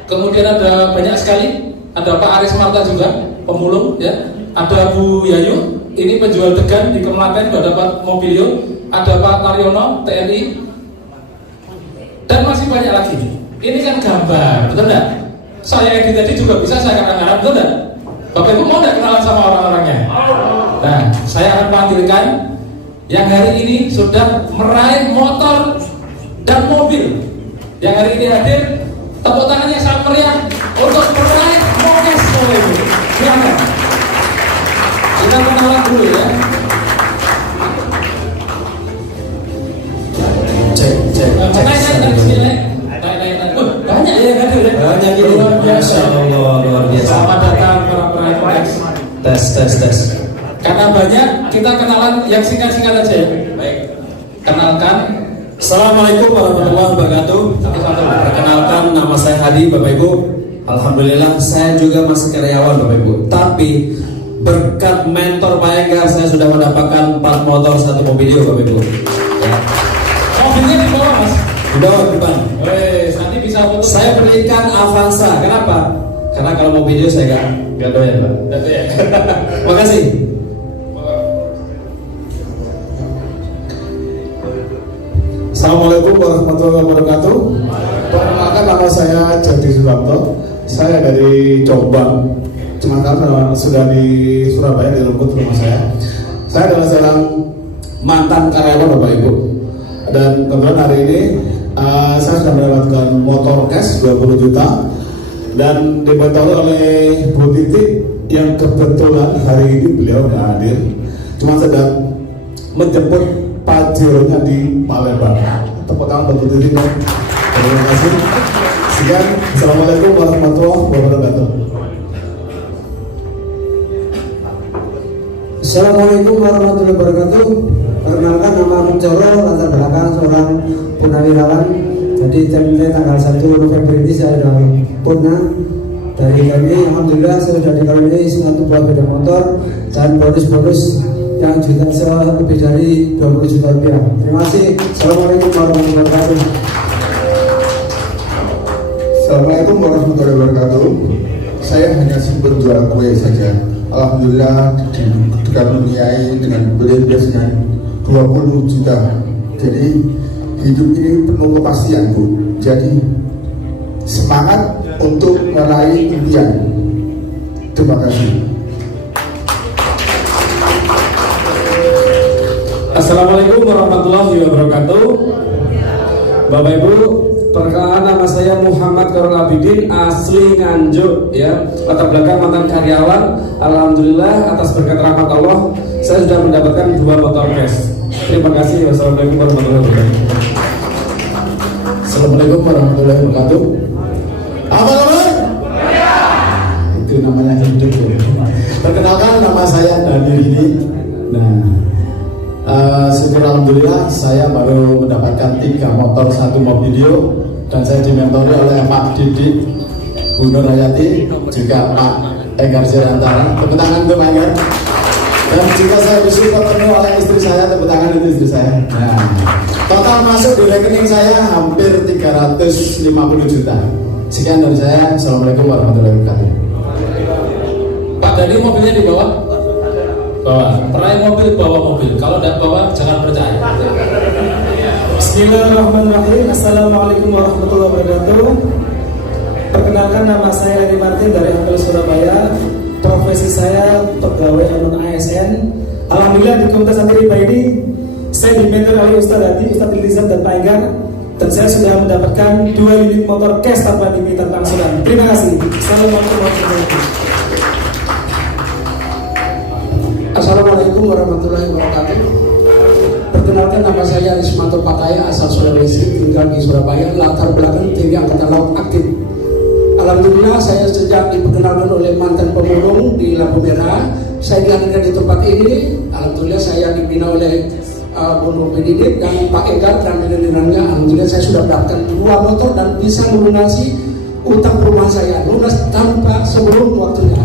kemudian ada banyak sekali, ada Pak Aris Marta juga, pemulung ya, ada Bu Yayu, ini penjual degan di Kemlaten, sudah dapat mobilio, ada Pak Taryono, TNI, dan masih banyak lagi. Ini kan gambar, betul enggak? Saya edit tadi juga bisa saya kadang-kadang, betul enggak? Bapak Ibu mau enggak kenalan sama orang-orangnya? Nah, saya akan panggilkan yang hari ini sudah meraih motor dan mobil. Yang hari ini hadir, tepuk tangannya sangat meriah untuk meraih Mokes, Bapak Ibu. Silakan. Kita kenalan dulu ya. Cek. Banyak ya kan? Banyak ini. Luar biasa. Masya Allah, luar biasa. Selamat datang para peraih Mokes. Tes. Karena banyak, kita kenalan yang singkat-singkat aja ya. Baik. Kenalkan. Assalamualaikum warahmatullahi wabarakatuh. Satu-satu. Perkenalkan, nama saya Hadi, Bapak Ibu. Alhamdulillah saya juga masih karyawan, Bapak Ibu. Tapi berkat mentor Pak Enggar saya sudah mendapatkan 4 motor 1 mobilio, Bapak Ibu. Ya. Mobilnya di bawah Mas. Di bawah depan. Wes, nanti bisa foto. Saya berikan Avanza. Kenapa? Karena kalau mobilio saya nggak doyan, Pak. Datu ya. Makasih. Assalamualaikum warahmatullahi wabarakatuh. Perkenalkan, nama saya Jadi Suramto. Saya dari Jombang. Cuma karena sudah di Surabaya, di Lumpur rumah saya. Saya adalah seorang mantan karyawan, Bapak Ibu. Dan kemudian hari ini saya sudah mendapatkan motor cash 20 juta dan dibantu oleh Bu Titi yang kebetulan hari ini beliau nggak hadir. Cuma sedang menjemput pajironya di Palembang. Tepuk tangan untuk diri dong. Terima kasih. Sekian. Assalamualaikum warahmatullahi wabarakatuh. Assalamualaikum warahmatullahi wabarakatuh. Perkenalkan, nama aku Coro, latar belakang seorang purnawirawan. Jadi tanggal 1 November ini saya sudah purna. Dari kami, alhamdulillah saya sudah dikaruniai 1 buah sepeda motor dan bonus-bonus yang lebih dari 20 juta rupiah. Terima kasih. Assalamualaikum warahmatullahi wabarakatuh. Assalamualaikum warahmatullahi wabarakatuh. Saya hanya penjual kue saja. Alhamdulillah dikaruniai dengan beli dengan 20 juta. Jadi hidup ini penuh kepastian, Bu. Jadi semangat untuk meraih impian. Terima kasih. Assalamualaikum warahmatullahi wabarakatuh. Bapak Ibu, perkenalkan, nama saya Muhammad Korol Abidin, asli Nganjuk ya. Latar belakang mantan karyawan. Alhamdulillah atas berkat rahmat Allah saya sudah mendapatkan 2 motor cash. Terima kasih. Wassalamualaikum warahmatullahi wabarakatuh. Assalamualaikum warahmatullahi wabarakatuh. Apa kabar? Itu namanya hidup. Perkenalkan, nama saya Dani Rini. Syukur alhamdulillah saya baru mendapatkan 3 motor 1 mobilio dan saya dimentori oleh Pak Didi, Bu Nur Hayati, juga Pak Enggar Sirantara. Tepuk tangan untuk Pak Enggar. Dan juga saya disupport penuh oleh istri saya, tepuk tangan itu istri saya. Nah, total masuk di rekening saya hampir 350 juta. Sekian dari saya. Assalamualaikum warahmatullahi wabarakatuh. Pak Dani, mobilnya di bawah. Peraih mobil, bawa mobil. Kalau tidak bawa, jangan percaya. Bismillahirrahmanirrahim. Assalamualaikum warahmatullahi wabarakatuh. Perkenalkan, nama saya Edi Martin dari Ampel Surabaya. Profesi saya pegawai non ASN. Alhamdulillah di Komunitas Antri ini saya dimentor oleh Ustadz Hadi, Ustadz Ilizam dan Pak Enggar. Dan saya sudah mendapatkan 2 unit motor cash tanpa diminta angsuran. Terima kasih. Assalamualaikum warahmatullahi wabarakatuh. Assalamualaikum warahmatullahi wabarakatuh. Perkenalkan, nama saya Ismanto Pataya, asal Sulawesi, tinggal di Surabaya, latar belakang TNI Angkatan Laut aktif. Alhamdulillah saya sejak diperkenalkan oleh mantan pemulung di lampu merah, saya dihadirkan di tempat ini. Alhamdulillah saya dibina oleh Bu Nur Hayati dan Pak Enggar dan jajarannya. Alhamdulillah saya sudah mendapatkan 2 motor dan bisa melunasi utang rumah saya, lunas tanpa sebelum waktunya.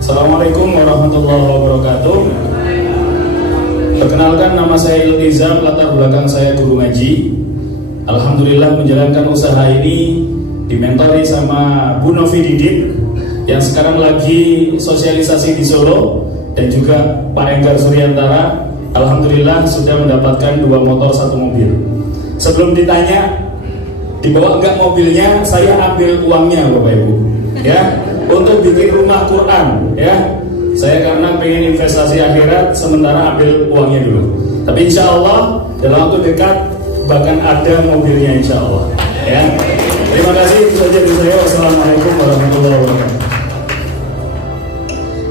Assalamualaikum warahmatullahi wabarakatuh. Perkenalkan, nama saya Iltizam, latar belakang saya guru ngaji. Alhamdulillah menjalankan usaha ini dimentori sama Bu Novi Didit yang sekarang lagi sosialisasi di Solo, dan juga Pak Enggar Suryantara. Alhamdulillah sudah mendapatkan 2 motor 1 mobil. Sebelum ditanya dibawa enggak mobilnya, saya ambil uangnya Bapak Ibu, ya, untuk bikin rumah Quran, ya. Saya karena pengen investasi akhirat, sementara ambil uangnya dulu. Tapi insya Allah dalam waktu dekat bahkan ada mobilnya insya Allah, ya. Terima kasih, itu saja dari saya. Wassalamualaikum warahmatullahi wabarakatuh.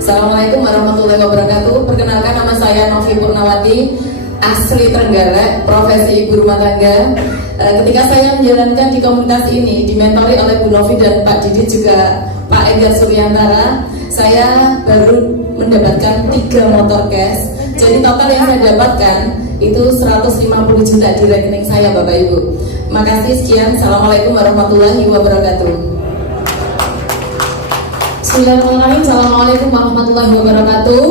Assalamualaikum warahmatullahi wabarakatuh. Perkenalkan, nama saya Novi Purnawati, asli Trenggalek, profesi ibu rumah tangga. Ketika saya menjalankan di komunitas ini, dimentori oleh Bu Novi dan Pak Didi juga Pak Enggar Suryantara, saya baru mendapatkan 3 motor cash. Jadi total yang saya dapatkan itu 150 juta di rekening saya, Bapak Ibu. Makasih, sekian. Assalamualaikum warahmatullahi wabarakatuh. Bismillahirrahmanirrahim. Assalamualaikum warahmatullahi wabarakatuh.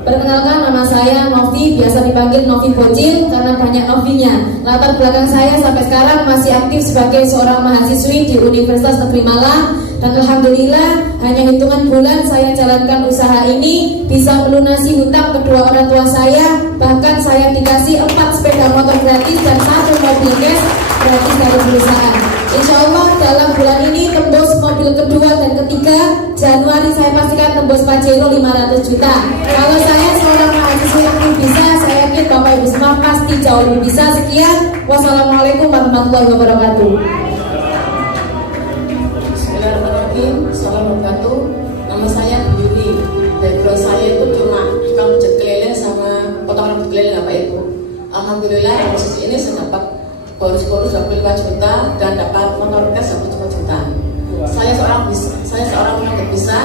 Perkenalkan, nama saya Novi, biasa dipanggil Novi Bocil karena banyak Novinya. Latar belakang saya sampai sekarang masih aktif sebagai seorang mahasiswi di Universitas Negeri Malang, dan alhamdulillah hanya hitungan bulan saya jalankan usaha ini bisa melunasi hutang kedua orang tua saya. Bahkan saya dikasih 4 sepeda motor gratis dan 1 mobil cash gratis dari perusahaan. Insya Allah dalam bulan ini tembus mobil kedua dan ketiga. Januari saya pastikan tembus Pajero 500 juta. Kalau saya seorang mahasiswa yang bisa, saya yakin Bapak Ibu semua pasti jauh lebih bisa. Sekian. Wassalamualaikum warahmatullahi wabarakatuh. Bismillahirrahmanirrahim. Assalamualaikum. Nama saya Bu Yuni. Background saya itu cuma tukang pijat kelele sama potong rambut kelele, Bapak Ibu. Alhamdulillah di posisi ini saya dapat bonus 25 juta dan dapat motor cash 25 juta. Saya seorang yang bisa,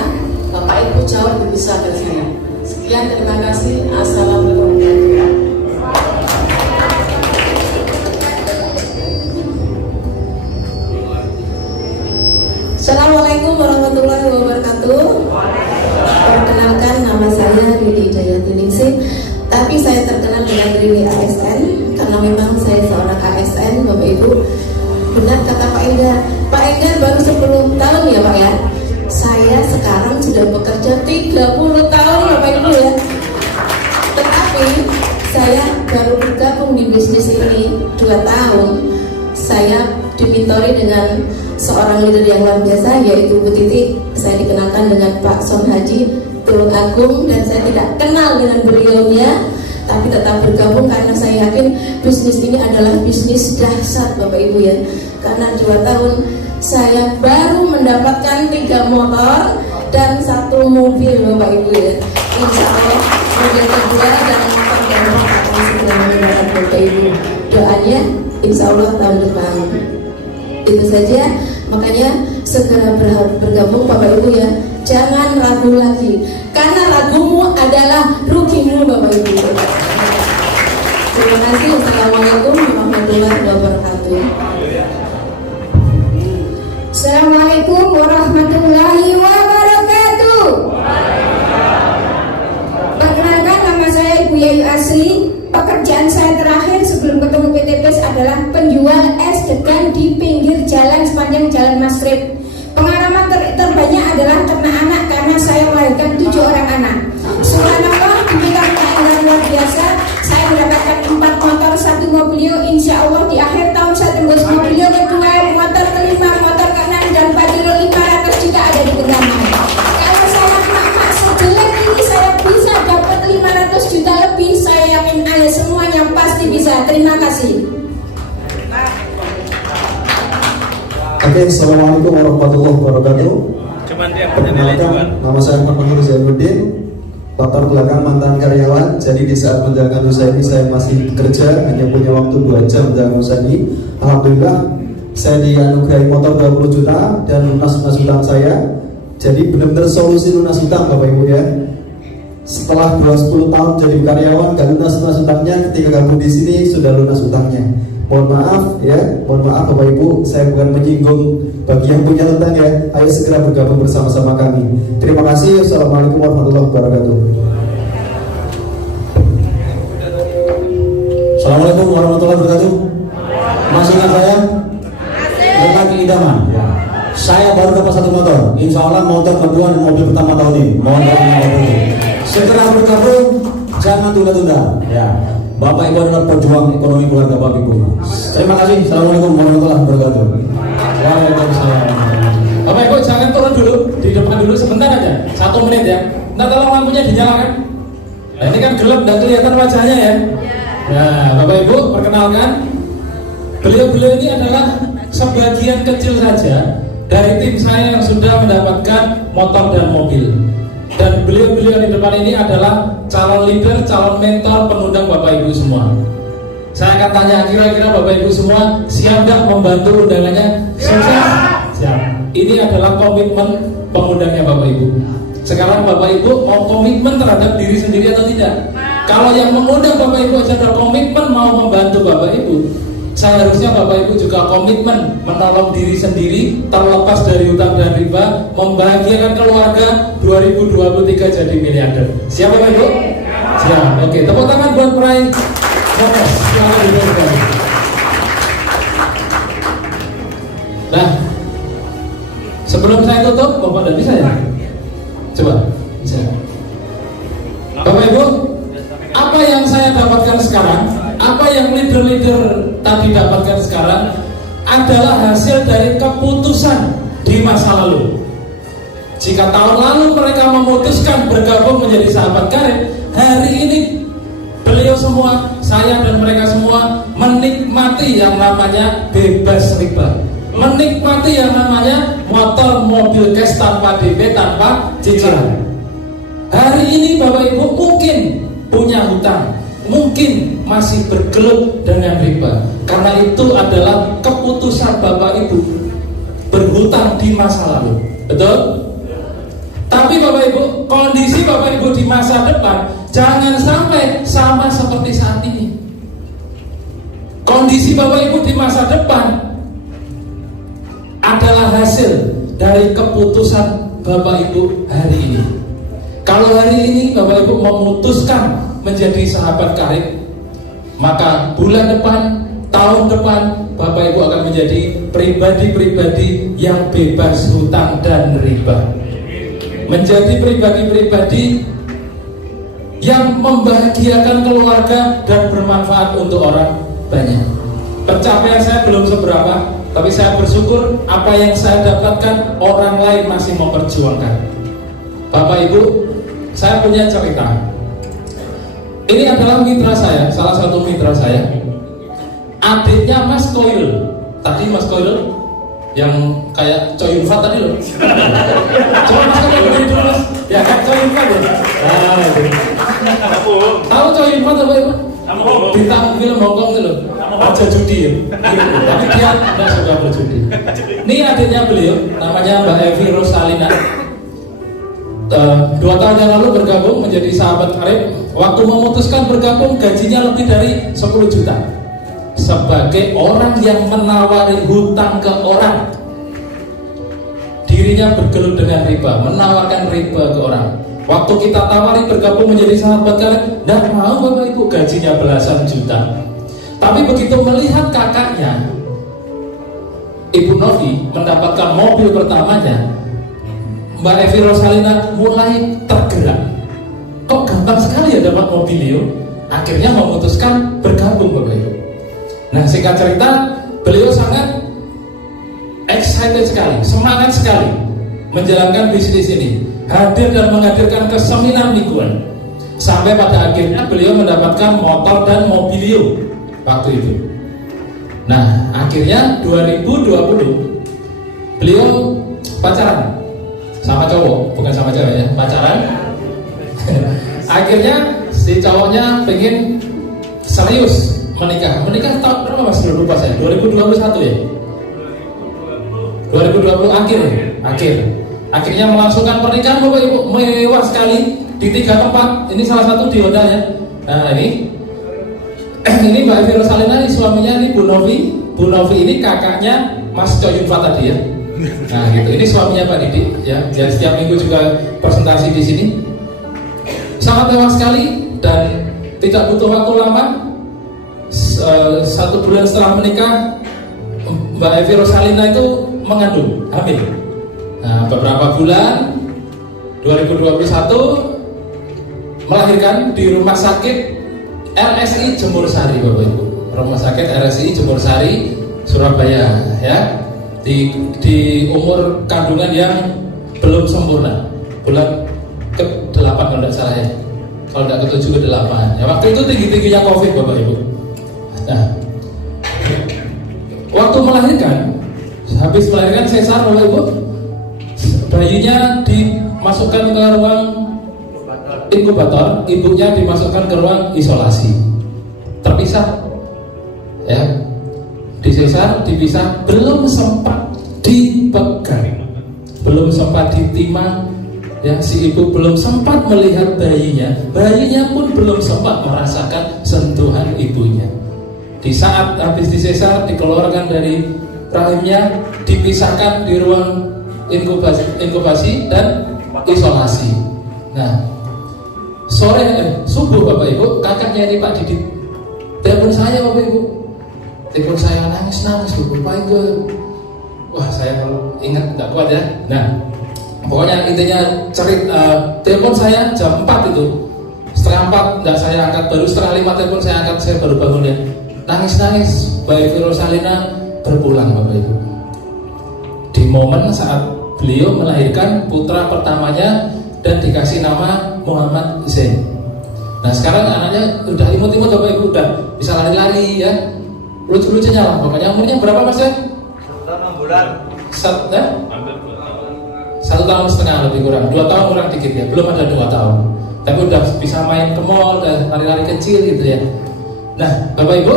Bapak Ibu jauh lebih bisa dari saya. Sekian, terima kasih. Assalamualaikum warahmatullahi wabarakatuh. Assalamualaikum warahmatullahi wabarakatuh. Perkenalkan, nama saya Rini Dayatiningsih, tapi saya terkenal dengan Rini ASN karena memang saya seorang ASN, Bapak Ibu. Benar kata Pak Enggar. Pak Enggar baru 10 tahun ya Pak ya. Saya sekarang sudah bekerja 30 tahun Bapak Ibu ya. Tetapi saya baru bergabung di bisnis ini 2 tahun. Saya dimentori dengan seorang leader yang luar biasa, yaitu Bu Titi. Saya dikenalkan dengan Pak Son Haji Tulung Agung, dan saya tidak kenal dengan beliaunya, tapi tetap bergabung karena saya yakin bisnis ini adalah bisnis dahsyat Bapak Ibu ya. Karena 2 tahun saya baru mendapatkan 3 motor dan 1 mobil Bapak Ibu ya. Insya Allah mobil kedua dan motor kedua akan segera menggunakan Bapak Ibu. Doanya insya Allah tahun depan. Itu saja, makanya segera bergabung Bapak Ibu ya. Jangan ragu lagi, karena ragumu adalah rugimu Bapak Ibu. Terima kasih. Assalamualaikum warahmatullahi wabarakatuh. Assalamualaikum warahmatullahi wabarakatuh. Perkenalkan, nama saya Ibu Yayu Asri. Pekerjaan saya terakhir sebelum ketemu PTPS adalah penjual es degan di pinggir jalan sepanjang Jalan Masrib. Pengalaman terbanyak adalah ternak anak karena saya melahirkan 7 orang anak. Subhanallah, demi karena yang luar biasa, saya mendapatkan 4 motor 1 mobilio. Insya Allah di akhir tahun saya tembus mobilio kedua, motor kelima, motor ke-6 dan Pajero 500 juta ada di genggaman. Kalau saya mak sejelek ini saya bisa dapat 500 juta lebih. Saya yakin ayah semuanya pasti bisa. Terima kasih. Oke, assalamualaikum warahmatullahi wabarakatuh. Perkenalkan, nama saya Muhammad Zainuddin, latar belakang mantan karyawan. Jadi di saat menjalankan usaha ini saya masih bekerja, hanya punya waktu 2 jam menjalankan usaha ini. Alhamdulillah saya dianugerahi motor 20 juta dan lunas hutang saya. Jadi benar-benar solusi lunas hutang Bapak Ibu ya. Setelah 10 tahun jadi karyawan gak lunas hutangnya, ketika gabung di sini sudah lunas hutangnya. Mohon maaf ya, mohon maaf Bapak Ibu, saya bukan menyinggung bagi yang punya hutang ya. Ayo segera bergabung bersama-sama kami. Terima kasih. Assalamualaikum warahmatullahi wabarakatuh. Assalamualaikum warahmatullahi wabarakatuh. Masih ingat saya? Lelaki idaman. Saya baru dapat 1 motor. Insya Allah motor kedua dan mobil pertama tahun ini. Mohon doanya mobil. Setelah bergabung, jangan tunda-tunda. Ya. Bapak Ibu adalah pejuang ekonomi keluarga Bapak Ibu. Terima kasih. Assalamualaikum warahmatullahi wabarakatuh. Waalaikumsalam. Bapak Ibu jangan turun dulu, di depan dulu sebentar aja, 1 menit ya. Ntar tolong lampunya dinyalakan. Nah, ini kan gelap, nggak kelihatan wajahnya ya. Nah, Bapak Ibu perkenalkan, beliau-beliau ini adalah sebagian kecil saja dari tim saya yang sudah mendapatkan motor dan mobil. Dan beliau-beliau di depan ini adalah calon leader, calon mentor, pengundang Bapak Ibu semua. Saya akan tanya, kira-kira Bapak Ibu semua siap nggak membantu undangannya? Sukses? Siap. Ini adalah komitmen pengundangnya Bapak Ibu. Sekarang Bapak Ibu mau komitmen terhadap diri sendiri atau tidak? Kalau yang mengundang Bapak Ibu saja ada komitmen mau membantu Bapak Ibu, seharusnya Bapak Ibu juga komitmen menolong diri sendiri, terlepas dari hutang dan riba, membahagiakan keluarga 2023 jadi miliarder. Siap Bapak Ibu? Siap. Oke, tepuk tangan buat peraih sukses. Selamat diberikan. Nah, sebelum saya tutup, Bapak dan bisa ya? Coba, bisa. Bapak Ibu, apa yang saya dapatkan sekarang, apa yang leader-leader tadi dapatkan sekarang adalah hasil dari keputusan di masa lalu. Jika tahun lalu mereka memutuskan bergabung menjadi sahabat karib, hari ini beliau semua, saya dan mereka semua menikmati yang namanya bebas riba, menikmati yang namanya motor mobil cash tanpa DP, tanpa cicilan. Hari ini Bapak Ibu mungkin punya hutang, mungkin masih bergelut dengan riba, karena itu adalah keputusan Bapak Ibu berhutang di masa lalu. Betul? Tapi Bapak Ibu, kondisi Bapak Ibu di masa depan jangan sampai sama seperti saat ini. Kondisi Bapak Ibu di masa depan adalah hasil dari keputusan Bapak Ibu hari ini. Kalau hari ini Bapak Ibu memutuskan menjadi sahabat karib, maka bulan depan, tahun depan Bapak Ibu akan menjadi pribadi-pribadi yang bebas hutang dan riba, menjadi pribadi-pribadi yang membahagiakan keluarga dan bermanfaat untuk orang banyak. Pencapaian saya belum seberapa, tapi saya bersyukur apa yang saya dapatkan orang lain masih memperjuangkan. Bapak Ibu, saya punya cerita. Ini adalah mitra saya, salah satu mitra saya, adiknya Mas Koil. Tadi Mas Koil yang kayak Choi Yun Fat tadi loh. Coba Mas Koil berdiri dulu Mas. Ya kan Choi Yun Fat ya. Tahu Choi Yun Fat apa Ibu? Bintang film Hongkong itu loh. Baca judi ya. Tapi dia tidak suka berjudi. Ini adiknya beliau, namanya Mbak Evi Rosalina. 2 tahun yang lalu bergabung menjadi sahabat karib. Waktu memutuskan bergabung gajinya lebih dari 10 juta. Sebagai orang yang menawari hutang ke orang, dirinya bergelut dengan riba, menawarkan riba ke orang. Waktu kita tawari bergabung menjadi sahabat karib, tidak mau Bapak Ibu, gajinya belasan juta. Tapi begitu melihat kakaknya Ibu Novi mendapatkan mobil pertamanya, Mbak Evi Rosalina mulai tergerak. Kok gampang sekali ya dapat mobil yo? Akhirnya memutuskan bergabung Bapak Ibu. Nah, singkat cerita, beliau sangat excited sekali, semangat sekali menjalankan bisnis ini, hadir dan menghadirkan ke seminar mingguan, sampai pada akhirnya beliau mendapatkan motor dan mobilio waktu itu. Nah, akhirnya 2020 beliau pacaran sama cowok, bukan sama cewek ya, pacaran. Akhirnya si cowoknya pengen serius menikah tahun berapa Mas? Lupa saya, 2021 ya? 2020 akhir. Akhirnya melangsungkan pernikahan Bapak Ibu, mewah sekali di 3 tempat. Ini salah satu di Honda ya. Nah ini Mbak Evi Rosalina, ini suaminya, ini Bu Novi. Bu Novi ini kakaknya Mas Choi Yun Fat tadi ya. Nah gitu, ini suaminya Pak Didi ya. Dia setiap minggu juga presentasi di sini. Sangat mewah sekali dan tidak butuh waktu lama. 1 bulan setelah menikah, Mbak Evi Rosalina itu mengandung, hamil. Nah, beberapa bulan 2021 melahirkan di rumah sakit RSI Jemur Sari, Bapak Ibu. Rumah sakit RSI Jemur Sari, Surabaya, ya. Di umur kandungan yang belum sempurna, bulan ke-8 kalau tidak salah ya. Kalau tidak ke-7 ke-8. Ya, waktu itu tinggi-tingginya Covid, Bapak Ibu. Nah, waktu melahirkan, habis melahirkan sesar, Bapak Ibu, bayinya dimasukkan ke ruang inkubator, ibunya dimasukkan ke ruang isolasi, terpisah, ya, disesar, dipisah, belum sempat dipegang, belum sempat ditimang, ya, si ibu belum sempat melihat bayinya pun belum sempat merasakan sentuhan ibunya. Di saat habis disesar, dikeluarkan dari rahimnya, dipisahkan di ruang inkubasi dan isolasi. Nah, subuh Bapak Ibu, kakaknya ini Pak Didit telepon saya, Bapak Ibu. Telepon saya nangis Bapak Ibu. Wah, saya kalau ingat tidak kuat ya. Nah, pokoknya intinya telepon saya jam 4 itu. Setengah 4 tidak saya angkat, baru setengah 5 telepon saya angkat, saya baru bangun ya. Nangis Mbak Evi Rosalina berpulang, Bapak Ibu. Di momen saat beliau melahirkan putra pertamanya dan dikasih nama Muhammad Zain. Nah, sekarang anaknya udah imut-imut, Bapak Ibu, udah bisa lari-lari ya. Lucu-lucunya lah pokoknya. Umurnya berapa Mas ya? 6 bulan. 1 tahun setengah lebih kurang. 2 tahun kurang dikit ya. Belum ada 2 tahun. Tapi udah bisa main ke mall, udah lari-lari kecil gitu ya. Nah, Bapak Ibu,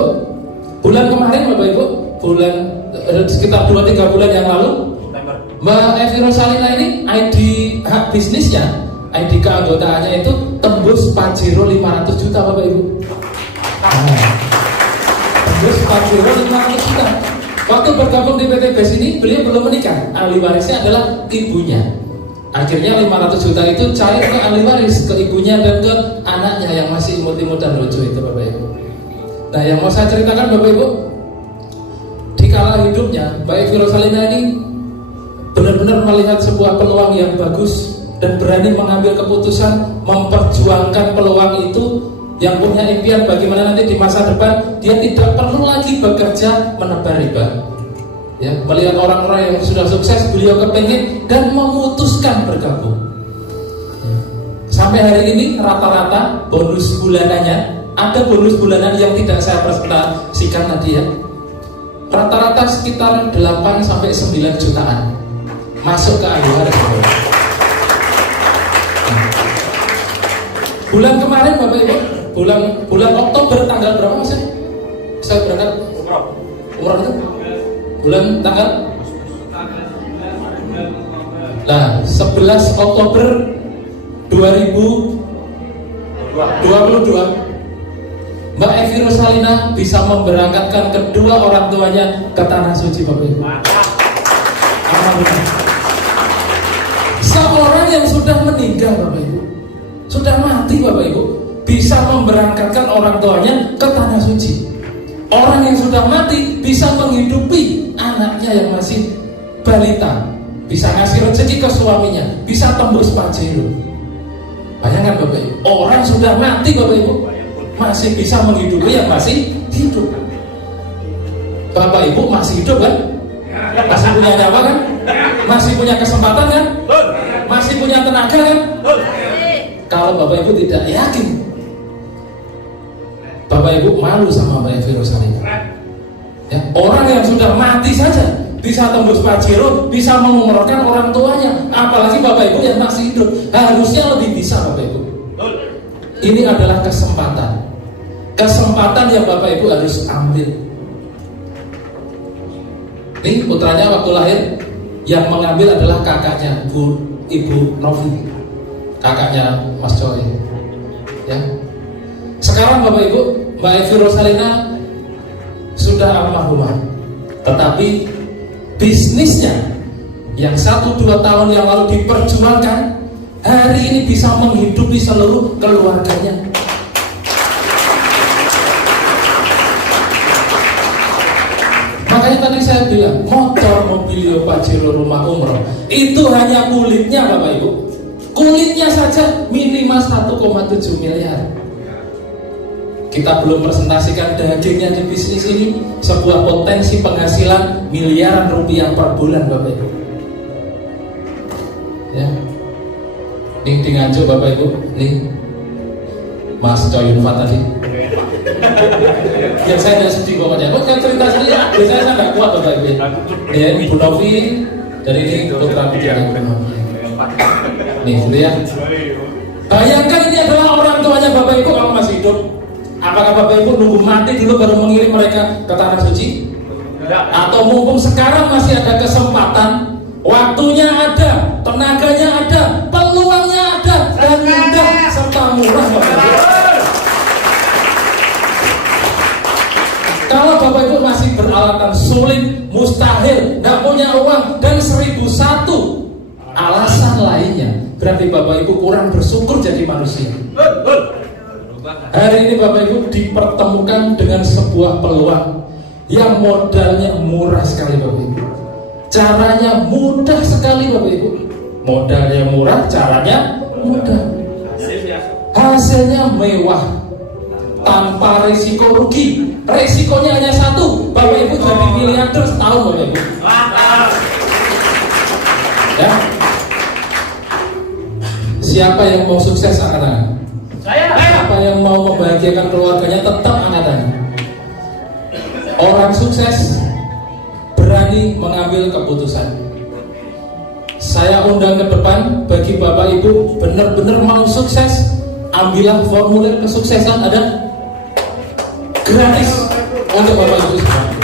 bulan kemarin Bapak Ibu, sekitar 2-3 bulan yang lalu, Mbak Evi Rosalina ini ID hak bisnisnya, ID keanggotaannya itu tembus Pajero 500 juta, Bapak Ibu. Tembus Pajero 500 juta. Waktu bergabung di PT BES ini, beliau belum menikah. Ahli warisnya adalah ibunya. Akhirnya 500 juta itu cair ke ahli waris, ke ibunya dan ke anaknya yang masih imut-imut dan lucu itu, Bapak Ibu. Nah, yang mau saya ceritakan Bapak Ibu, di kala hidupnya Mbak Evi Rosalina ini benar-benar melihat sebuah peluang yang bagus dan berani mengambil keputusan memperjuangkan peluang itu, yang punya impian bagaimana nanti di masa depan dia tidak perlu lagi bekerja menebar riba. Ya, melihat orang-orang yang sudah sukses, beliau kepengen dan memutuskan bergabung. Sampai hari ini rata-rata bonus bulanannya, ada bonus bulanan yang tidak saya presentasikan tadi ya, rata-rata sekitar 8-9 jutaan masuk ke ahli waris. Bulan kemarin Bapak Ibu, bulan Oktober tanggal berapa Mas? Saya berangkat umroh itu bulan tanggal 11 Oktober 2022 Mbak Evi Rosalina bisa memberangkatkan kedua orang tuanya ke Tanah Suci, Bapak Ibu. Seorang yang sudah meninggal, Bapak Ibu, sudah mati, Bapak Ibu, bisa memberangkatkan orang tuanya ke Tanah Suci. Orang yang sudah mati bisa menghidupi anaknya yang masih balita, bisa ngasih rezeki ke suaminya, bisa tembus Pajero. Bayangkan Bapak Ibu, orang sudah mati Bapak Ibu masih bisa menghidupi yang masih hidup. Bapak Ibu masih hidup kan? Masih punya nyawa kan? Masih punya kesempatan kan? Masih punya tenaga kan? Kalau Bapak Ibu tidak yakin, Bapak Ibu malu sama Mbak Evi Rosalina. Ya, orang yang sudah mati saja bisa tembus Pajero, bisa mengumrohkan orang tuanya, apalagi Bapak Ibu yang masih hidup. Harusnya lebih bisa Bapak Ibu. Ini adalah kesempatan yang Bapak Ibu harus ambil. Ini putranya waktu lahir yang mengambil adalah kakaknya Ibu Novi, kakaknya Mas Coy. Ya. Sekarang Bapak Ibu, Mbak Evi Rosalina sudah almarhumah, tetapi bisnisnya yang 1-2 tahun yang lalu diperjuangkan, hari ini bisa menghidupi seluruh keluarganya. Makanya tadi saya bilang motor, mobil, pajero, rumah, umroh itu hanya kulitnya Bapak Ibu. Kulitnya saja minimal 1,7 miliar. Kita belum presentasikan dagingnya di bisnis ini, sebuah potensi penghasilan miliaran rupiah per bulan Bapak Ibu. Ya, ini di Nganjuk Bapak Ibu, nih Mas Coyunfa tadi. Ya saya tidak sedih pokoknya. Kok saya cerita sendiri, biasanya saya nggak kuat Bapak Ibu. Ya, Ibu Novi dari ini putra putri. Nih, gitu ya. Bayangkan ini adalah orang tuanya Bapak Ibu kalau masih hidup. Apakah Bapak Ibu nunggu mati dulu baru mengirim mereka ke tanah suci? Atau mumpung sekarang masih ada kesempatan, waktunya ada, tenaganya ada, peluangnya ada, dan mudah serta murah Bapak Ibu. Kalau Bapak Ibu masih beralasan sulit, mustahil, tidak punya uang, dan 1001 alasan lainnya, berarti Bapak Ibu kurang bersyukur jadi manusia. Hari ini Bapak Ibu dipertemukan dengan sebuah peluang yang modalnya murah sekali Bapak Ibu. Caranya mudah sekali Bapak Ibu. Modalnya murah, caranya mudah. Hasilnya mewah, tanpa risiko rugi. Risikonya hanya satu, Bapak Ibu jadi miliarder setahun Bapak Ibu. Ya. Siapa yang mau sukses angkat-angkat? Siapa yang mau membahagiakan keluarganya tetap angkat-angkat. Orang sukses berani mengambil keputusan. Saya undang ke depan bagi Bapak Ibu benar-benar mau sukses, ambillah formulir kesuksesan, ada gratis untuk Bapak Ibu semua.